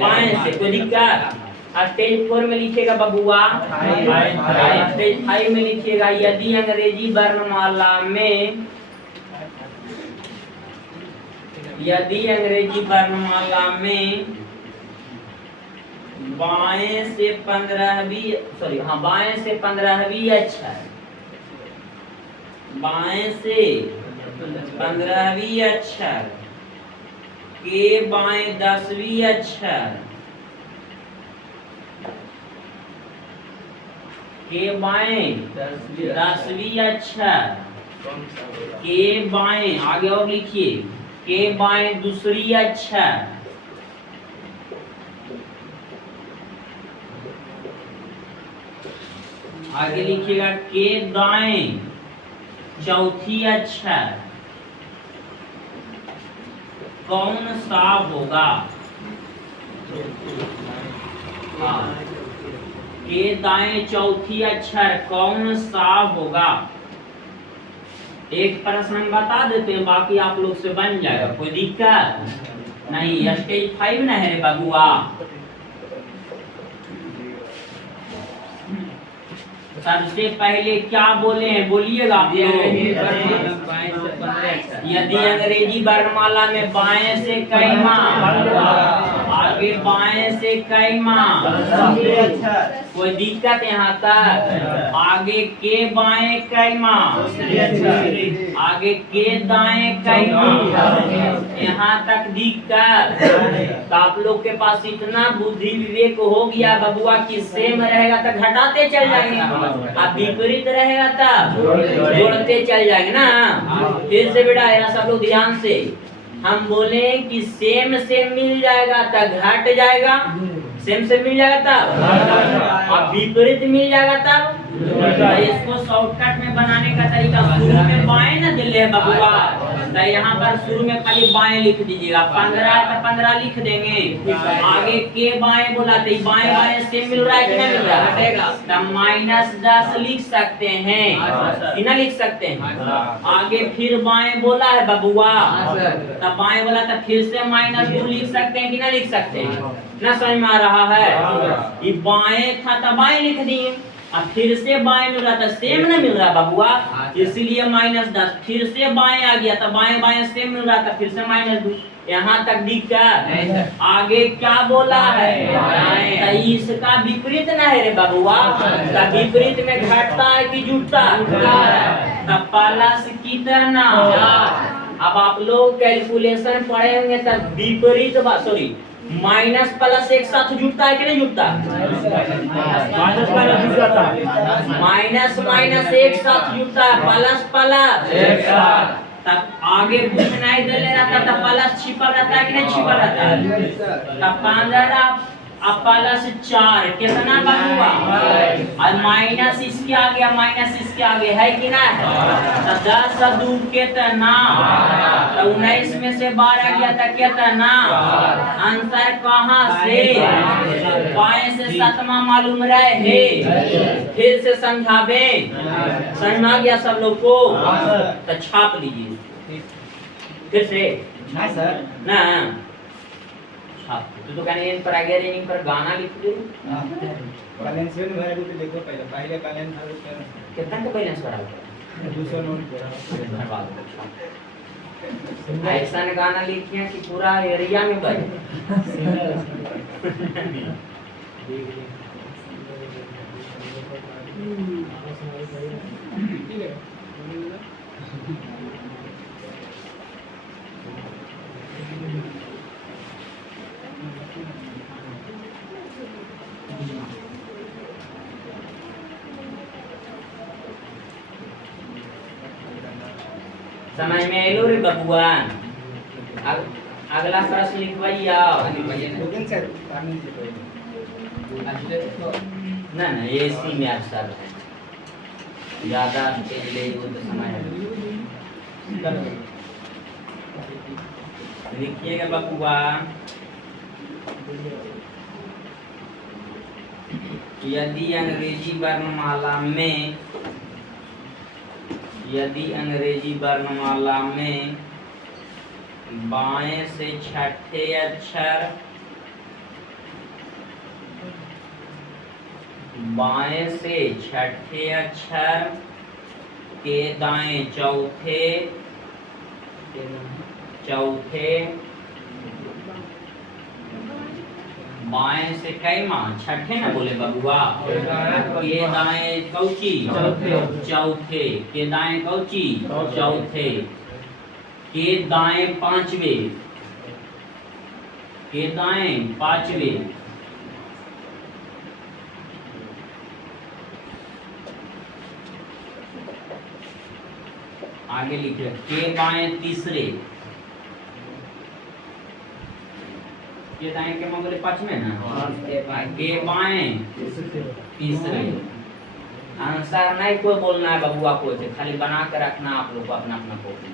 बाएं से। कोई दिक्कत? स्टेज 4 में लिखिएगा बबुआ। स्टेज 5 में लिखिएगा, यदि अंग्रेजी वर्णमाला में, यदि अंग्रेजी वर्णमाला में बाएं से 15वीं, सॉरी हाँ, बाएं से 15वीं अक्षर, बाएं से 15वीं अक्षर के बाएं 10वीं अक्षर के बाएं 10वीं अक्षर के बाएं, आगे और लिखिए, के बाएं दूसरी अक्षर, आगे लिखिएगा के दाएं चौथी अक्षर कौन सा होगा? हाँ, के दाएं चौथी अक्षर कौन सा होगा? एक प्रश्न हम बता देते हैं, बाकी आप लोग से बन जाएगा, कोई दिक्कत नहीं। स्टेज 5 ना है बबुआ। सबसे पहले क्या बोले हैं बोलिएगा आप लोग। यदि अंग्रेजी वर्णमाला में बाएं से कैमा, आगे बाएं से कैमा, कोई दिक्कत यहाँ तक? आगे के बाएं कैमा, आगे के दाएं कैमा, यहाँ तक दिक्कत? तो आप लोग के पास इतना बुद्धि विवेक हो गया बबुआ कि सेम रहेगा तो घटाते चल जाएंगे, अब विपरीत रहेगा तब जोड़ते चल जाएंगे ना। फिर से बेटा यार सब लोग ध्यान से, हम बोले कि सेम सेम मिल जाएगा तो घट जाएगा, सेम सेम मिल जाएगा तब, और विपरीत मिल जाएगा तब तो इसको शॉर्टकट में बनाने का तरीका, शुरू में बाएं ना दिले है बबुआ, तो यहाँ पर शुरू में खाली बाएं लिख दीजिएगा, 15 है तो 15 लिख देंगे। आगे के बाएं बोला तो बाएं बाएं से मिल रहा है कि नहीं मिल रहा है, तो -10 लिख सकते हैं कि ना लिख सकते हैं। आगे फिर बाएं बोला है बबुआ, तो बाएं बोला तो फिर से -2 लिख सकते हैं कि ना लिख सकते हैं, ना समझ में आ रहा है। ये बाएं था तो बाएं लिख दिए, अब फिर से बाएं मिल रहा था, सेम ना मिल रहा बबुआ, इसलिए -10। फिर से बाएं आ गया तो बाएं बाएं सेम मिल रहा था, फिर से -2। यहाँ तक दिक्कत। आगे क्या बोला है, तो इसका विपरीत ना है रे बबुआ, तो विपरीत में घटता है कि जुटता, तो प्लस कितना। अब आप लोग कैलकुलेशन पढ़े होंगे तो विपरीत सॉरी माइनस प्लस एक साथ जुटता है कि नहीं जुटता, माइनस माइनस एक साथ जुटता है, प्लस प्लस एक साथ। तब आगे कुछ नहीं दे ले रहता तो प्लस छिपा रहता है कि नहीं छिपा रहता है, तब 15 अब +4 कितना बनुआ, और माइनस इसके आगे माइनस इसके आगे है कि ना, तो 10 और 2 कितना, तो 19 में से 12 गया था कितना, आंसर कहाँ से, बाएं से 7वां मालूम रहे, फिर से समझावे, समझ में आ गया सब लोग को, तो छाप लीजिए फिर से ना, तो कहने इन पर आगे इन पर गाना लिख दो, बैलेंस में भरा भी देखो, पहले बैलेंस था उसका कितना का बैलेंस भरा हुआ 200 नोट धन्यवाद। ऐसा गाना लिखिए कि पूरा एरिया में बजे। समझ में आइलो रे बबुआन। अगला प्रश्न लिखवाइए ना ना ये इसी में अक्षर है, ज्यादा तेज ले वो तो समय है। लिखिएगा बबुआ, यदि अंग्रेजी वर्णमाला में, यदि अंग्रेजी वर्णमाला में बाएं से छठे अक्षर, बाएं से छठे अक्षर के दाएं चौथे, बाएं से कई माँ छठे ना बोले बबुआ, के दाएं कौची चौथे, के दाएं कौची चौथे, के दाएं पांचवे, के दाएं पांचवे, आगे लिखे के बाएं तीसरे, के दाएं के मगले पांचवे ना, के बाएं तीसरे। आंसर नहीं कोई बोलना है बबुआ को, खाली बना के रखना आप लोग को अपना अपना कॉपी।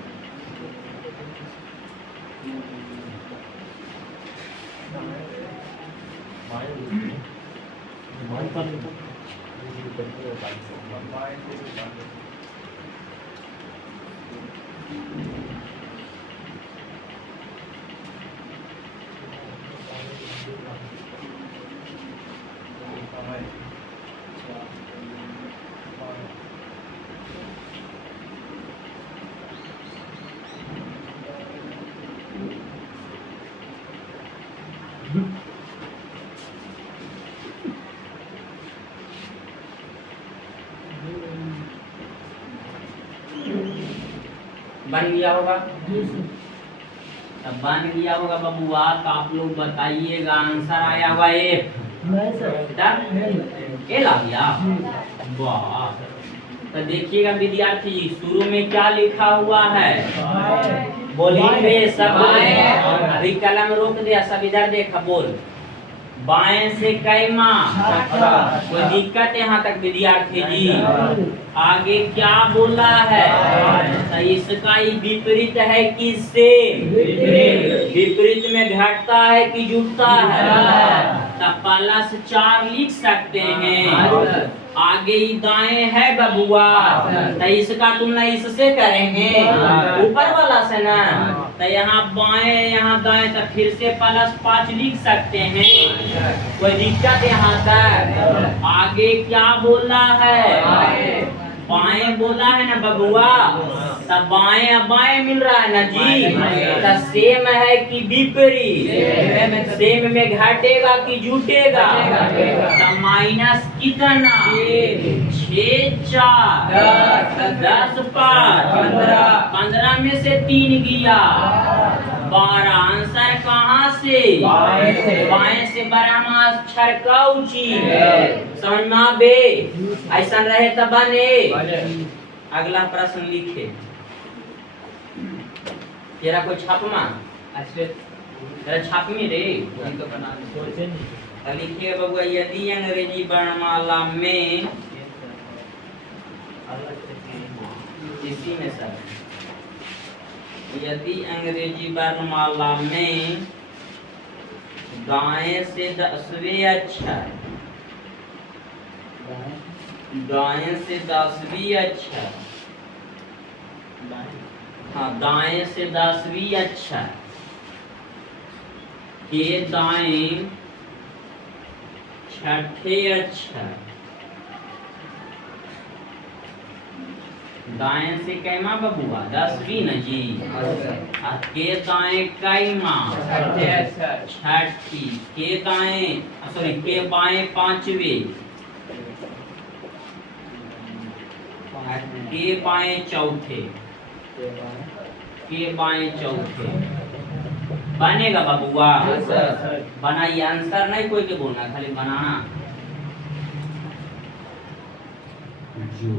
बन गया होगा, अब बन गया होगा बबुआ, तो आप लोग बताइएगा। आंसर आया होगा ए ला गया, वाह। तो देखिएगा विद्यार्थी जी, शुरू में क्या लिखा हुआ है, बोलिए सब, अभी कलम रोक दिया, सब इधर देखा, बोल बाएं से कैमा। कोई दिक्कत यहाँ तक विद्यार्थी जी? आगे क्या बोला है? तो इसका ही विपरीत है कि से? विपरीत में घटता है कि जुटता है? तो +4 लिख सकते हैं। आगे ही दाएं है बबुआ, तो इसका तुलना इससे करेंगे ऊपर वाला से ना। तो यहाँ बाएं यहाँ दाएं, तो फिर से +5 लिख सकते हैं। कोई दिक्कत यहाँ तक? आगे क्या बोला है? बाएं बोला है ना बबुआ, तब बाएं अब बाएं मिल रहा है ना जी। तो सेम है कि विपरीत? सेम में घटेगा कि जुटेगा? तो माइनस कितना? 6 4 10 5 15 में से 3 गया 12। आंसर कहाँ से? बाएं से बरामा अक्षर कौची समझ में आबे? ऐसा रहे तब बने। अगला प्रश्न लिखे। तेरा कोई छापमा? तेरा छापमी रे? लिखिए बबुआ, यदि अंग्रेजी वर्णमाला में इसी में सर, यदि अंग्रेजी वर्णमाला में दाएं से 10वें अक्षर, दाएं से 10वीं अक्षर, हाँ दाएं से 10वीं अक्षर के दाएं 6ठे अक्षर, दाएं से कैमा बबुआ 10वीं न जी, के दाएं कैमा 6ठी, के दाएं सॉरी के बाएं 5वें, के बाएं 4ठे, के बाएं 4ठे बनेगा बबुआ? बनाइए, आंसर नहीं कोई के बोलना, खाली बनाना। जो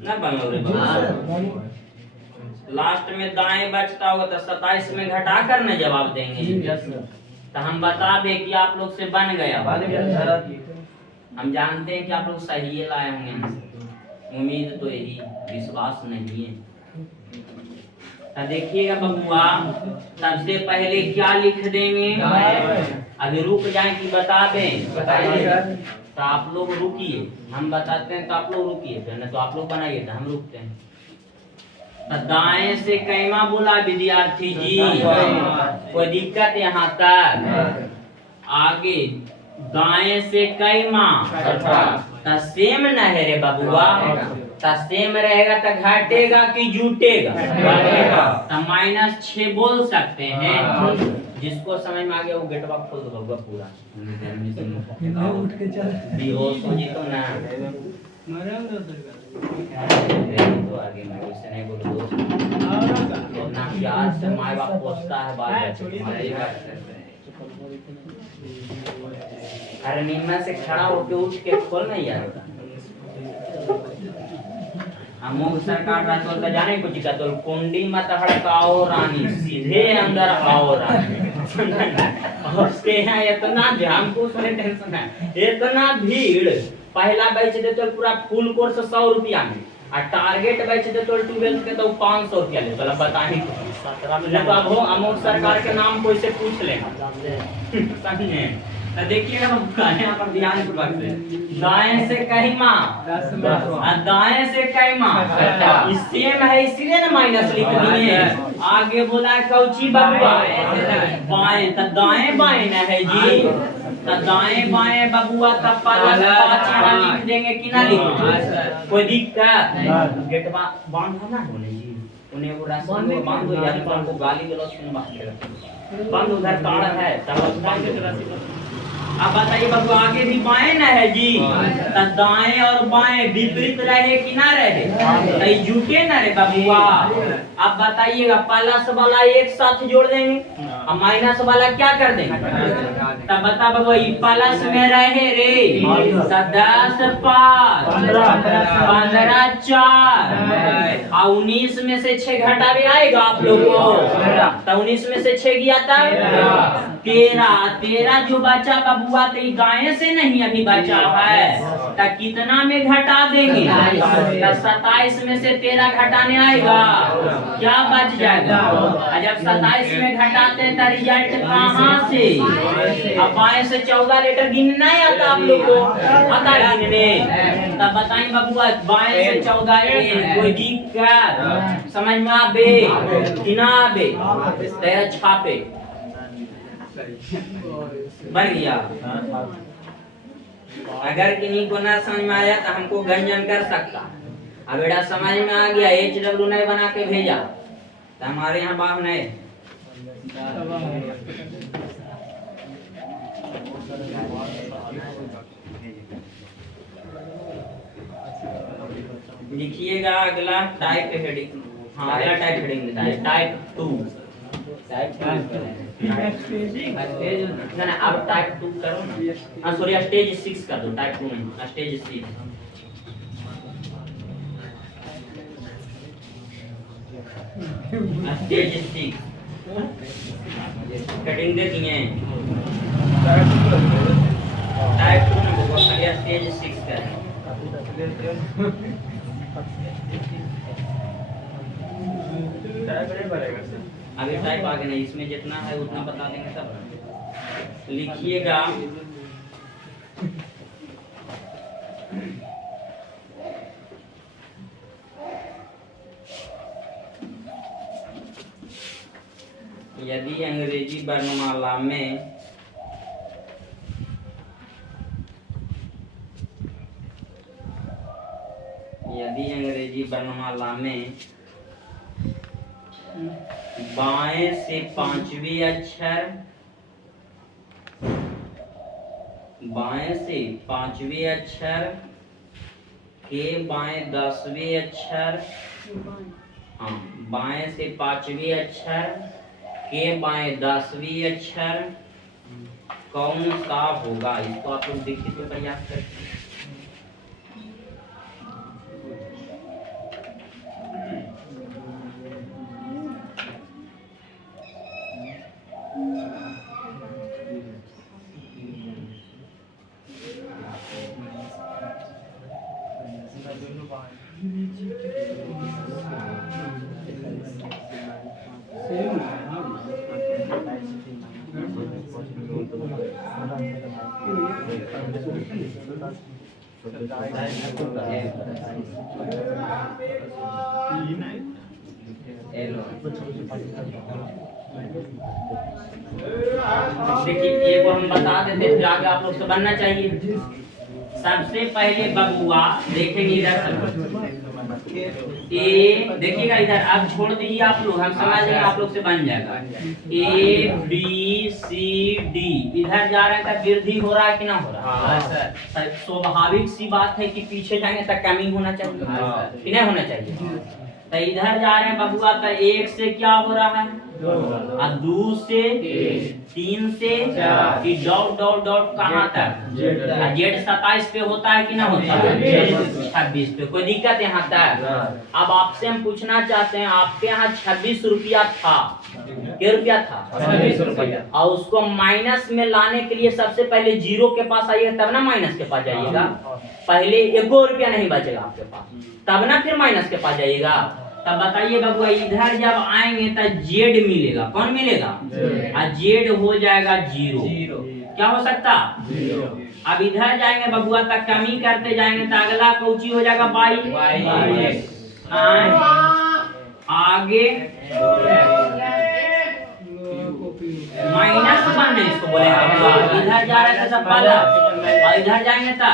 ना बनोरे लास्ट में दाएं बचता होगा तो 27 में घटा कर न जवाब देंगे। तो हम बता दें कि आप लोग से बन गया। हम जानते हैं कि आप लोग सही लाए होंगे, उम्मीद तो यही, विश्वास नहीं है। तो देखिएगा बबुआ, सबसे पहले क्या लिख देंगे? अभी रुक जाए कि बता दें? तो आप लोग रुकिए, हम बताते हैं तो आप लोग रुकिए, फिर तो आप लोग बनाइए तो हम रुकते हैं। तो दाएं से कैमा बोला विद्यार्थी जी? कोई दिक्कत यहाँ तक? आगे दाएं से कैमा, तो सेम न है रे बबुआ? तो सेम रहेगा तो घटेगा कि जुटेगा? तो -6 बोल सकते हैं। जिसको समझ में आ गया वो गेटवा खोल दो बबुआ पूरा। उठ के चल बेहोश हो जी तो ना तो आगे मैं उससे नहीं बोलूं दोस्त, तो ना प्यार से माँ बाप पोसता है बात। अरे नीमा से खड़ा होके उठ के खोल नहीं यार। अमोघ सरकार राजौल का जाने कुछ का तो कुंडी मत हड़काओ रानी, सीधे अंदर आओ रानी। और उसके यहाँ इतना ध्यान को उसमें टेंशन है, इतना भीड़। पहला बैच देते पूरा फुल कोर्स 100 रुपया में, और टारगेट बैच देते 12 के तो 500 रुपया ले। चलो बताइए तो अब हो अमोघ सरकार के नाम कोई से पूछ लेना समझे। तो देखिएगा बबुआ यहाँ पर ध्यान पूर्वक से, दाएं से कईमा और दाएं से कईमा सेम है इसलिए ना माइनस लिख दिए। आगे बोला है कौची बबुआ बाएं, तो दाएं बाएं ना है जी, तो दाएं बाएं बबुआ तब प्लस 5 यहाँ लिख देंगे कि ना लिख, कोई दिक्कत? गेट बांध ना होने जी, उन्हें वो रास्ते में बांध दो यार, को गाली गलौज सुन बंद उधर कार है तब बांध के रास्ते। अब बताइए बबुआ आगे भी बाएं ना है जी, तो दाएं और बाएं विपरीत रहे कि ना रहे, तो जुटे ना रे बबुआ। अब बताइएगा प्लस वाला एक साथ जोड़ देंगे और माइनस वाला क्या कर देंगे, तब बता बबुआ ये प्लस में रहे रे, तो 10 5 15 4 और 19 में से 6 घटावे आएगा आप लोग को, तो 19 में से 6 गया था 13 जो बचा बबुआ तो दाएं से नहीं अभी बचा है, तो कितना में घटा देंगे, तो 27 में से 13 घटाने आएगा क्या बच जाएगा। जब 27 में घटाते हैं तो रिजल्ट कहाँ से, अब बाएं से 14 लेटर गिनना ही आता आप लोग को, आता गिनने, तब बताइए बबुआ बाएं से 14 कोई दिक्कत समझ में आबे कि ना आबे, तेरा छापे बन गया। अगर किन्हीं को ना समझ में आया तो हमको गंजन कर सकता, अब बेटा समझ में आ गया HW नहीं बना के भेजा तो हमारे यहाँ बाप नहीं। लिखिएगा अगला टाइप हेडिंग, हाँ अगला टाइप हेडिंग टाइप 2 ना ना अब टाइप 2 करो ना, हाँ सॉरी स्टेज 6 कर दो, टाइप 2 नहीं स्टेज 6। स्टेज 6 कटिंग दे दिए टाइप 2 में होगा खाली स्टेज 6 का अभी टाइप आगे नहीं, इसमें जितना है उतना बता देंगे तब। लिखिएगा यदि अंग्रेजी वर्णमाला में बाएं से 5वें अक्षर, बाएं से 5वें अक्षर के बाएं 10वें अक्षर, हाँ बाएं से 5वें अक्षर के बाएं 10वें अक्षर कौन सा होगा, इसको आप लोग देखिए तो प्रयास करते हैं। देखिए ये को हम बता देते फिर आगे आप लोग से बनना चाहिए। सबसे पहले बबुआ देखेंगे इधर ए, देखिएगा इधर आप छोड़ दीजिए आप लोग, हम समझ लेंगे आप लोग से बन जाएगा। A B C D इधर जा रहे हैं तो वृद्धि हो रहा है कि ना हो रहा है, स्वाभाविक सी बात है कि पीछे जाएंगे तो कमी होना चाहिए कि नहीं होना चाहिए। तो इधर जा रहे हैं बबुआ तो 1 से क्या हो रहा है, 2 से 3 से डॉट डॉट डॉट कहाँ तक, जेड 27 पे होता है कि ना होता है, 26 पे, कोई दिक्कत यहाँ तक। अब आपसे हम पूछना चाहते हैं आपके यहाँ 26 रुपया था, क्या रुपया था, 26 रुपया, और उसको माइनस में लाने के लिए सबसे पहले 0 के पास आइएगा तब ना माइनस के पास जाइएगा, पहले 1 रुपया नहीं बचेगा आपके पास तब ना फिर माइनस के पास जाइएगा। तब बताइए बबुआ इधर जब आएंगे तो जेड मिलेगा, कौन मिलेगा, और जेड हो जाएगा 0, क्या हो सकता? अब इधर जाएंगे बबुआ तक कमी करते जाएंगे तो अगला कौची हो जाएगा बाई। आगे -1 है इसको बोलेगा बबुआ। इधर जा रहे थे सब पाला और इधर जाएंगे तो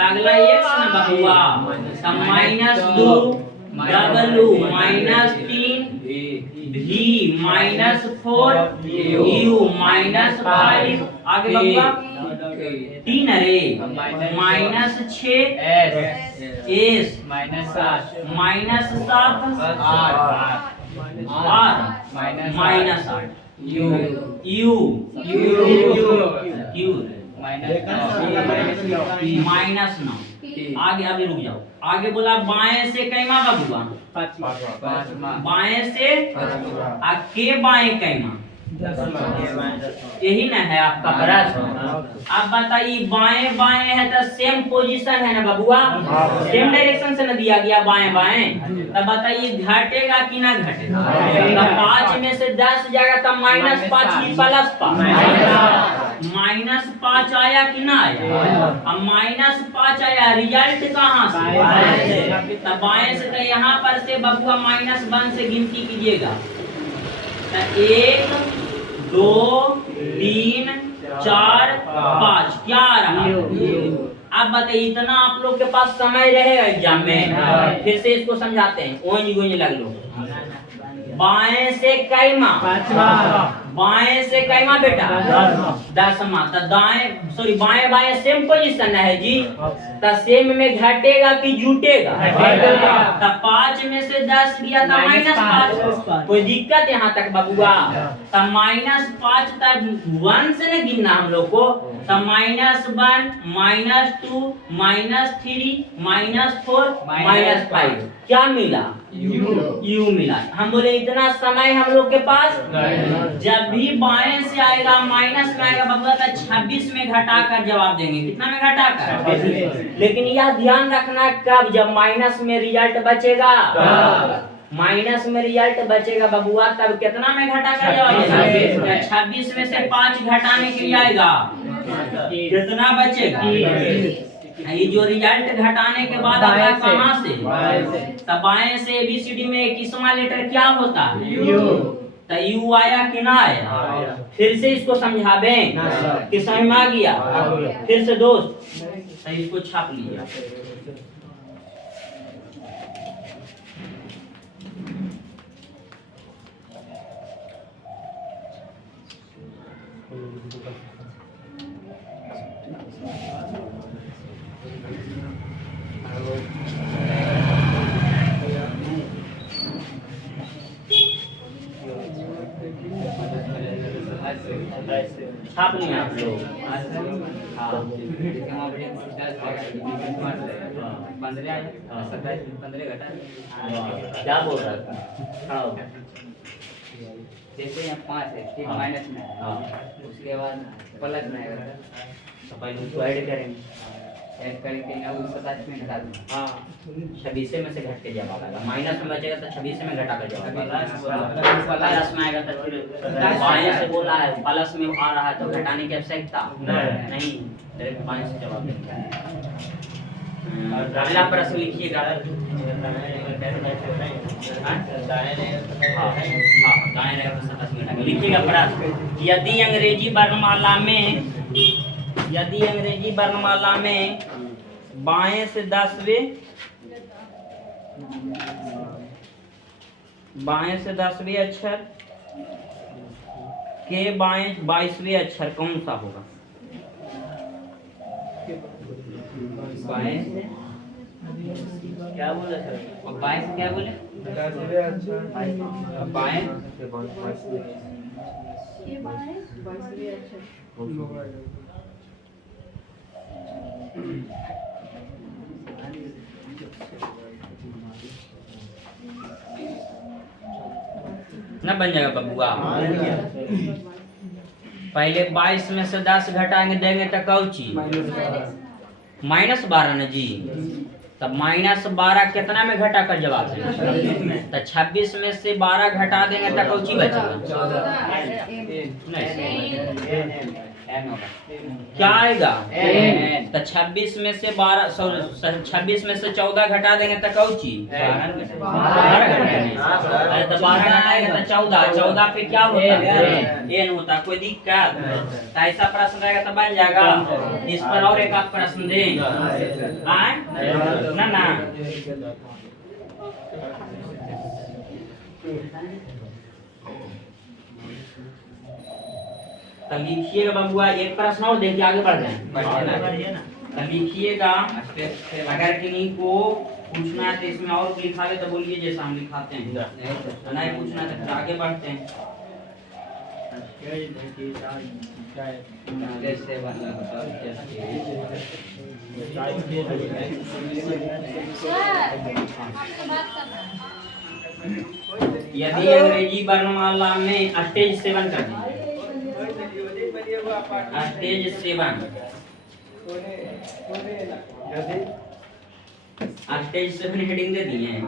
अगला x ना बबुआ। तो -2 W -3 V -4 U -5 आगे बबुआ 3 अरे -6 S -7 -8 U Q -9 आगे अभी रुक जाओ। आगे बोला बाएं से कैमा बबुआ? बाएं से के बाएं कैमा? यही ना है आपका प्रश्न। अब बताइए बाएं बाएं है तो सेम पोजीशन है ना बबुआ, सेम डायरेक्शन से ना दिया गया बाएं बाएं। तब बताइए घटेगा कि ना घटेगा? तो 5 में से 10 जाएगा तो -5 की +5 -5 आया कि ना आया? अब -5 आया, रिजल्ट कहाँ से? तब बाएं से तो यहाँ पर से बबुआ -1 से गिनती कीजिएगा। 1 2 3 4 5 क्या आ रहा? अब बताइए इतना आप लोग के पास समय रहेगा एग्जाम में, फिर से इसको समझाते हैं। ओंज लग लो। बाएं से कैमा? बाएं से कैमा बेटा? 10वां। तो दाएं सॉरी बाएं बाएं सेम पोजीशन है जी। तो सेम में घटेगा कि जुटेगा? तो 5 में से 10 गया तो -5। कोई दिक्कत यहाँ तक बबुआ? तो -5 तक 1 से न गिनना हम लोग को। तो -1 -2 -3 -4 -5 क्या मिला? U मिला। हम बोले इतना समय हम लोग के पास जब भी बाएं से आएगा माइनस में आएगा बबुआ तो 26 में घटा कर जवाब देंगे। कितना में घटा कर? लेकिन यह ध्यान रखना कब जब माइनस में रिजल्ट बचेगा। माइनस में रिजल्ट बचेगा बबुआ तब कितना में घटा कर जवाब देगा? 26 में से 5 घटाने के लिए आएगा कितना बचेगा? ये जो रिजल्ट घटाने के बाद आया कहाँ से? तब बाएं से ABCD में 21वां लेटर क्या होता है? तो U आया कि ना आया? फिर से इसको समझावे कि समझ में आ गया? फिर से दोस्त तो इसको छाप लीजिए। छाप नहीं आप लोग? क्या बोल रहा था? जैसे यहाँ 5 है ठीक माइनस में है, उसके बाद प्लस में आएगा तो पहले उसको ऐड करेंगे। ऐड करके ना उस 27 में घटा दूँ। हाँ 26 में से घट के जवाब आएगा। माइनस में बचेगा तो 26 में घटा कर जवाब प्लस में आएगा तो फिर बाएं से बोला है प्लस में आ रहा है तो घटाने की आवश्यकता नहीं, डायरेक्ट बाएं से जवाब देंगे। अगला प्रश्न लिखिएगा। लिखिएगा प्रश्न। यदि अंग्रेजी वर्णमाला में बाएं से 10वें अक्षर के बाएं 22वें अक्षर कौन सा होगा? बाएं से क्या बोले सर? और बाएं से क्या बोले? बाएं ना बन जाएगा बबुआ। पहले 22 में से 10 घटाएंगे देंगे तो कौची? -12 ना जी। तब -12 कितना में घटा कर जवाब देंगे? तो 26 में से 12 घटा देंगे तो कौची बचेगा? एन होगा। क्या आएगा? एन। तो 26 में से 26 में से 14 घटा देंगे तो कौची 12 घटाएंगे। तो 12 घटाएंगे तो 14 पे क्या होता है? एन होता। कोई दिक्कत? तो ऐसा प्रश्न रहेगा तो बन जाएगा। इस पर और एक आप प्रश्न दें। ना तो लिखिएगा बबुआ, एक प्रश्न और देखिए आगे बढ़ जाए। तो लिखिएगा, अगर किन्हीं को पूछना है तो इसमें और लिखा ले तो बोलिए जैसा हम लिखाते हैं, नहीं पूछना है तो फिर आगे बढ़ते हैं। यदि अंग्रेजी वर्णमाला में स्टेज 7 कर दीजिए, स्टेज 7 स्टेज 7 हेडिंग दे दिए हैं।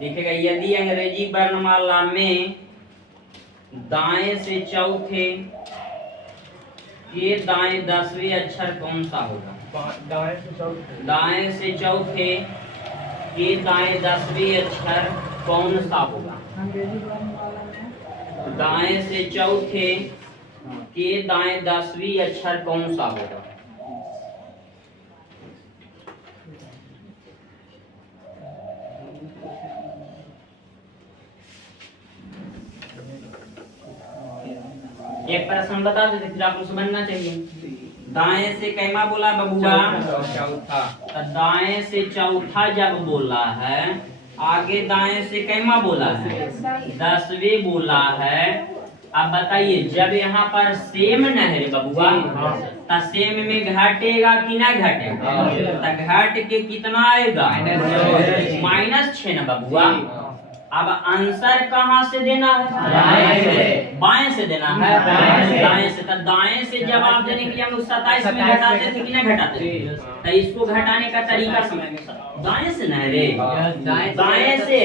लिखेगा यदि अंग्रेजी वर्णमाला में दाएं से चौथे के दाएं 10वें अक्षर कौन सा होगा? दाएं से चौथे के दाएं 10वें अक्षर कौन सा होगा? दाएं से चौथे के दाएं 10वीं अक्षर कौन सा होगा? एक प्रश्न बता देते फिर आप उसे बनना चाहिए। दाएं से कैमा बोला बबुआ? चौथा। तो दाएं से चौथा जब बोला है, आगे दाएं से कैमा बोला है? 10वें बोला है। अब बताइए, जब यहाँ पर सेम न है बबुआ, तो सेम में घटेगा कि ना घटेगा? तो घट के कितना आएगा? -6 ना बबुआ। अब आंसर कहाँ से देना है? बाएं से देना है। दाएं से। तो दाएं से जवाब देने के लिए हम 27 में घटाते थे कि ना घटाते थे? तो इसको घटाने का तरीका समझ, दाएं से ना रे, दाएं से।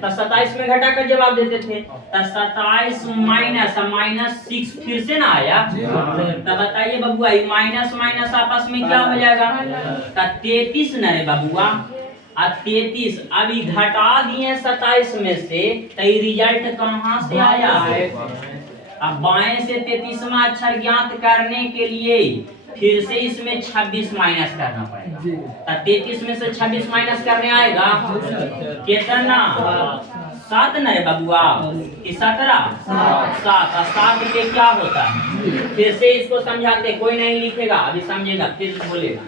तो 27 में घटा कर जवाब देते थे। तो 27 -6 फिर से ना आया। तो बताइए बबुआ, माइनस माइनस आपस में क्या हो जाएगा? तो 33 न रे बबुआ। 33 अभी घटा दिए 27 में से, तो रिजल्ट कहाँ से आया है? अब बाएं से 33वां अक्षर ज्ञात करने के लिए फिर से इसमें 26 माइनस करना पड़ेगा। तो 33 में से 26 माइनस करने आएगा कितना? 7 न रे बबुआ कि 17? 7 पे क्या होता है? फिर से इसको समझाते, कोई नहीं लिखेगा अभी समझेगा फिर बोलेगा।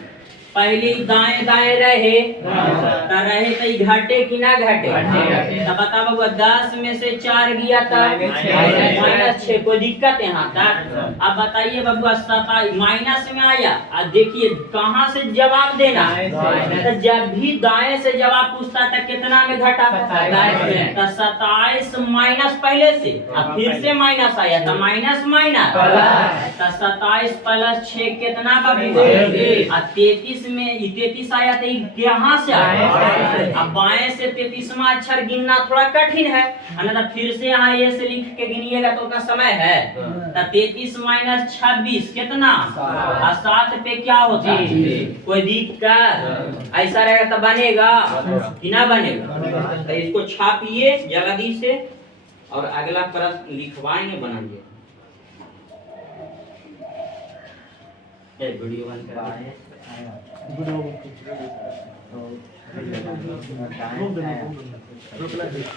पहले दाएं दाएं रहे तो रहे तो घटे कि ना घटे? तो बता बबुआ, 10 में से 4 गया था -6। कोई दिक्कत यहाँ तक? अब बताइए बबुआ, 27 माइनस में आया। अब देखिए कहाँ से जवाब देना है? तो जब भी दाएं से जवाब पूछता था कितना में घटा? तो 27 माइनस पहले से, अब फिर से माइनस आया था, माइनस माइनस। तो 27 + 6 कितना बबुआ? 33 में 33 आया तो यहाँ से आया। अब बाएं से 33वां अक्षर गिनना थोड़ा कठिन है, तो फिर से यहाँ ये से लिख के गिनिएगा तो उतना समय है। तो 33 - 26 कितना? 7 पे क्या होता है? कोई दिक्कत? ऐसा रहेगा तो बनेगा कि ना बनेगा? तो इसको छापिए जल्दी से और अगला प्रश्न लिखवाएंगे, बनाइए। वीडियो बंद कर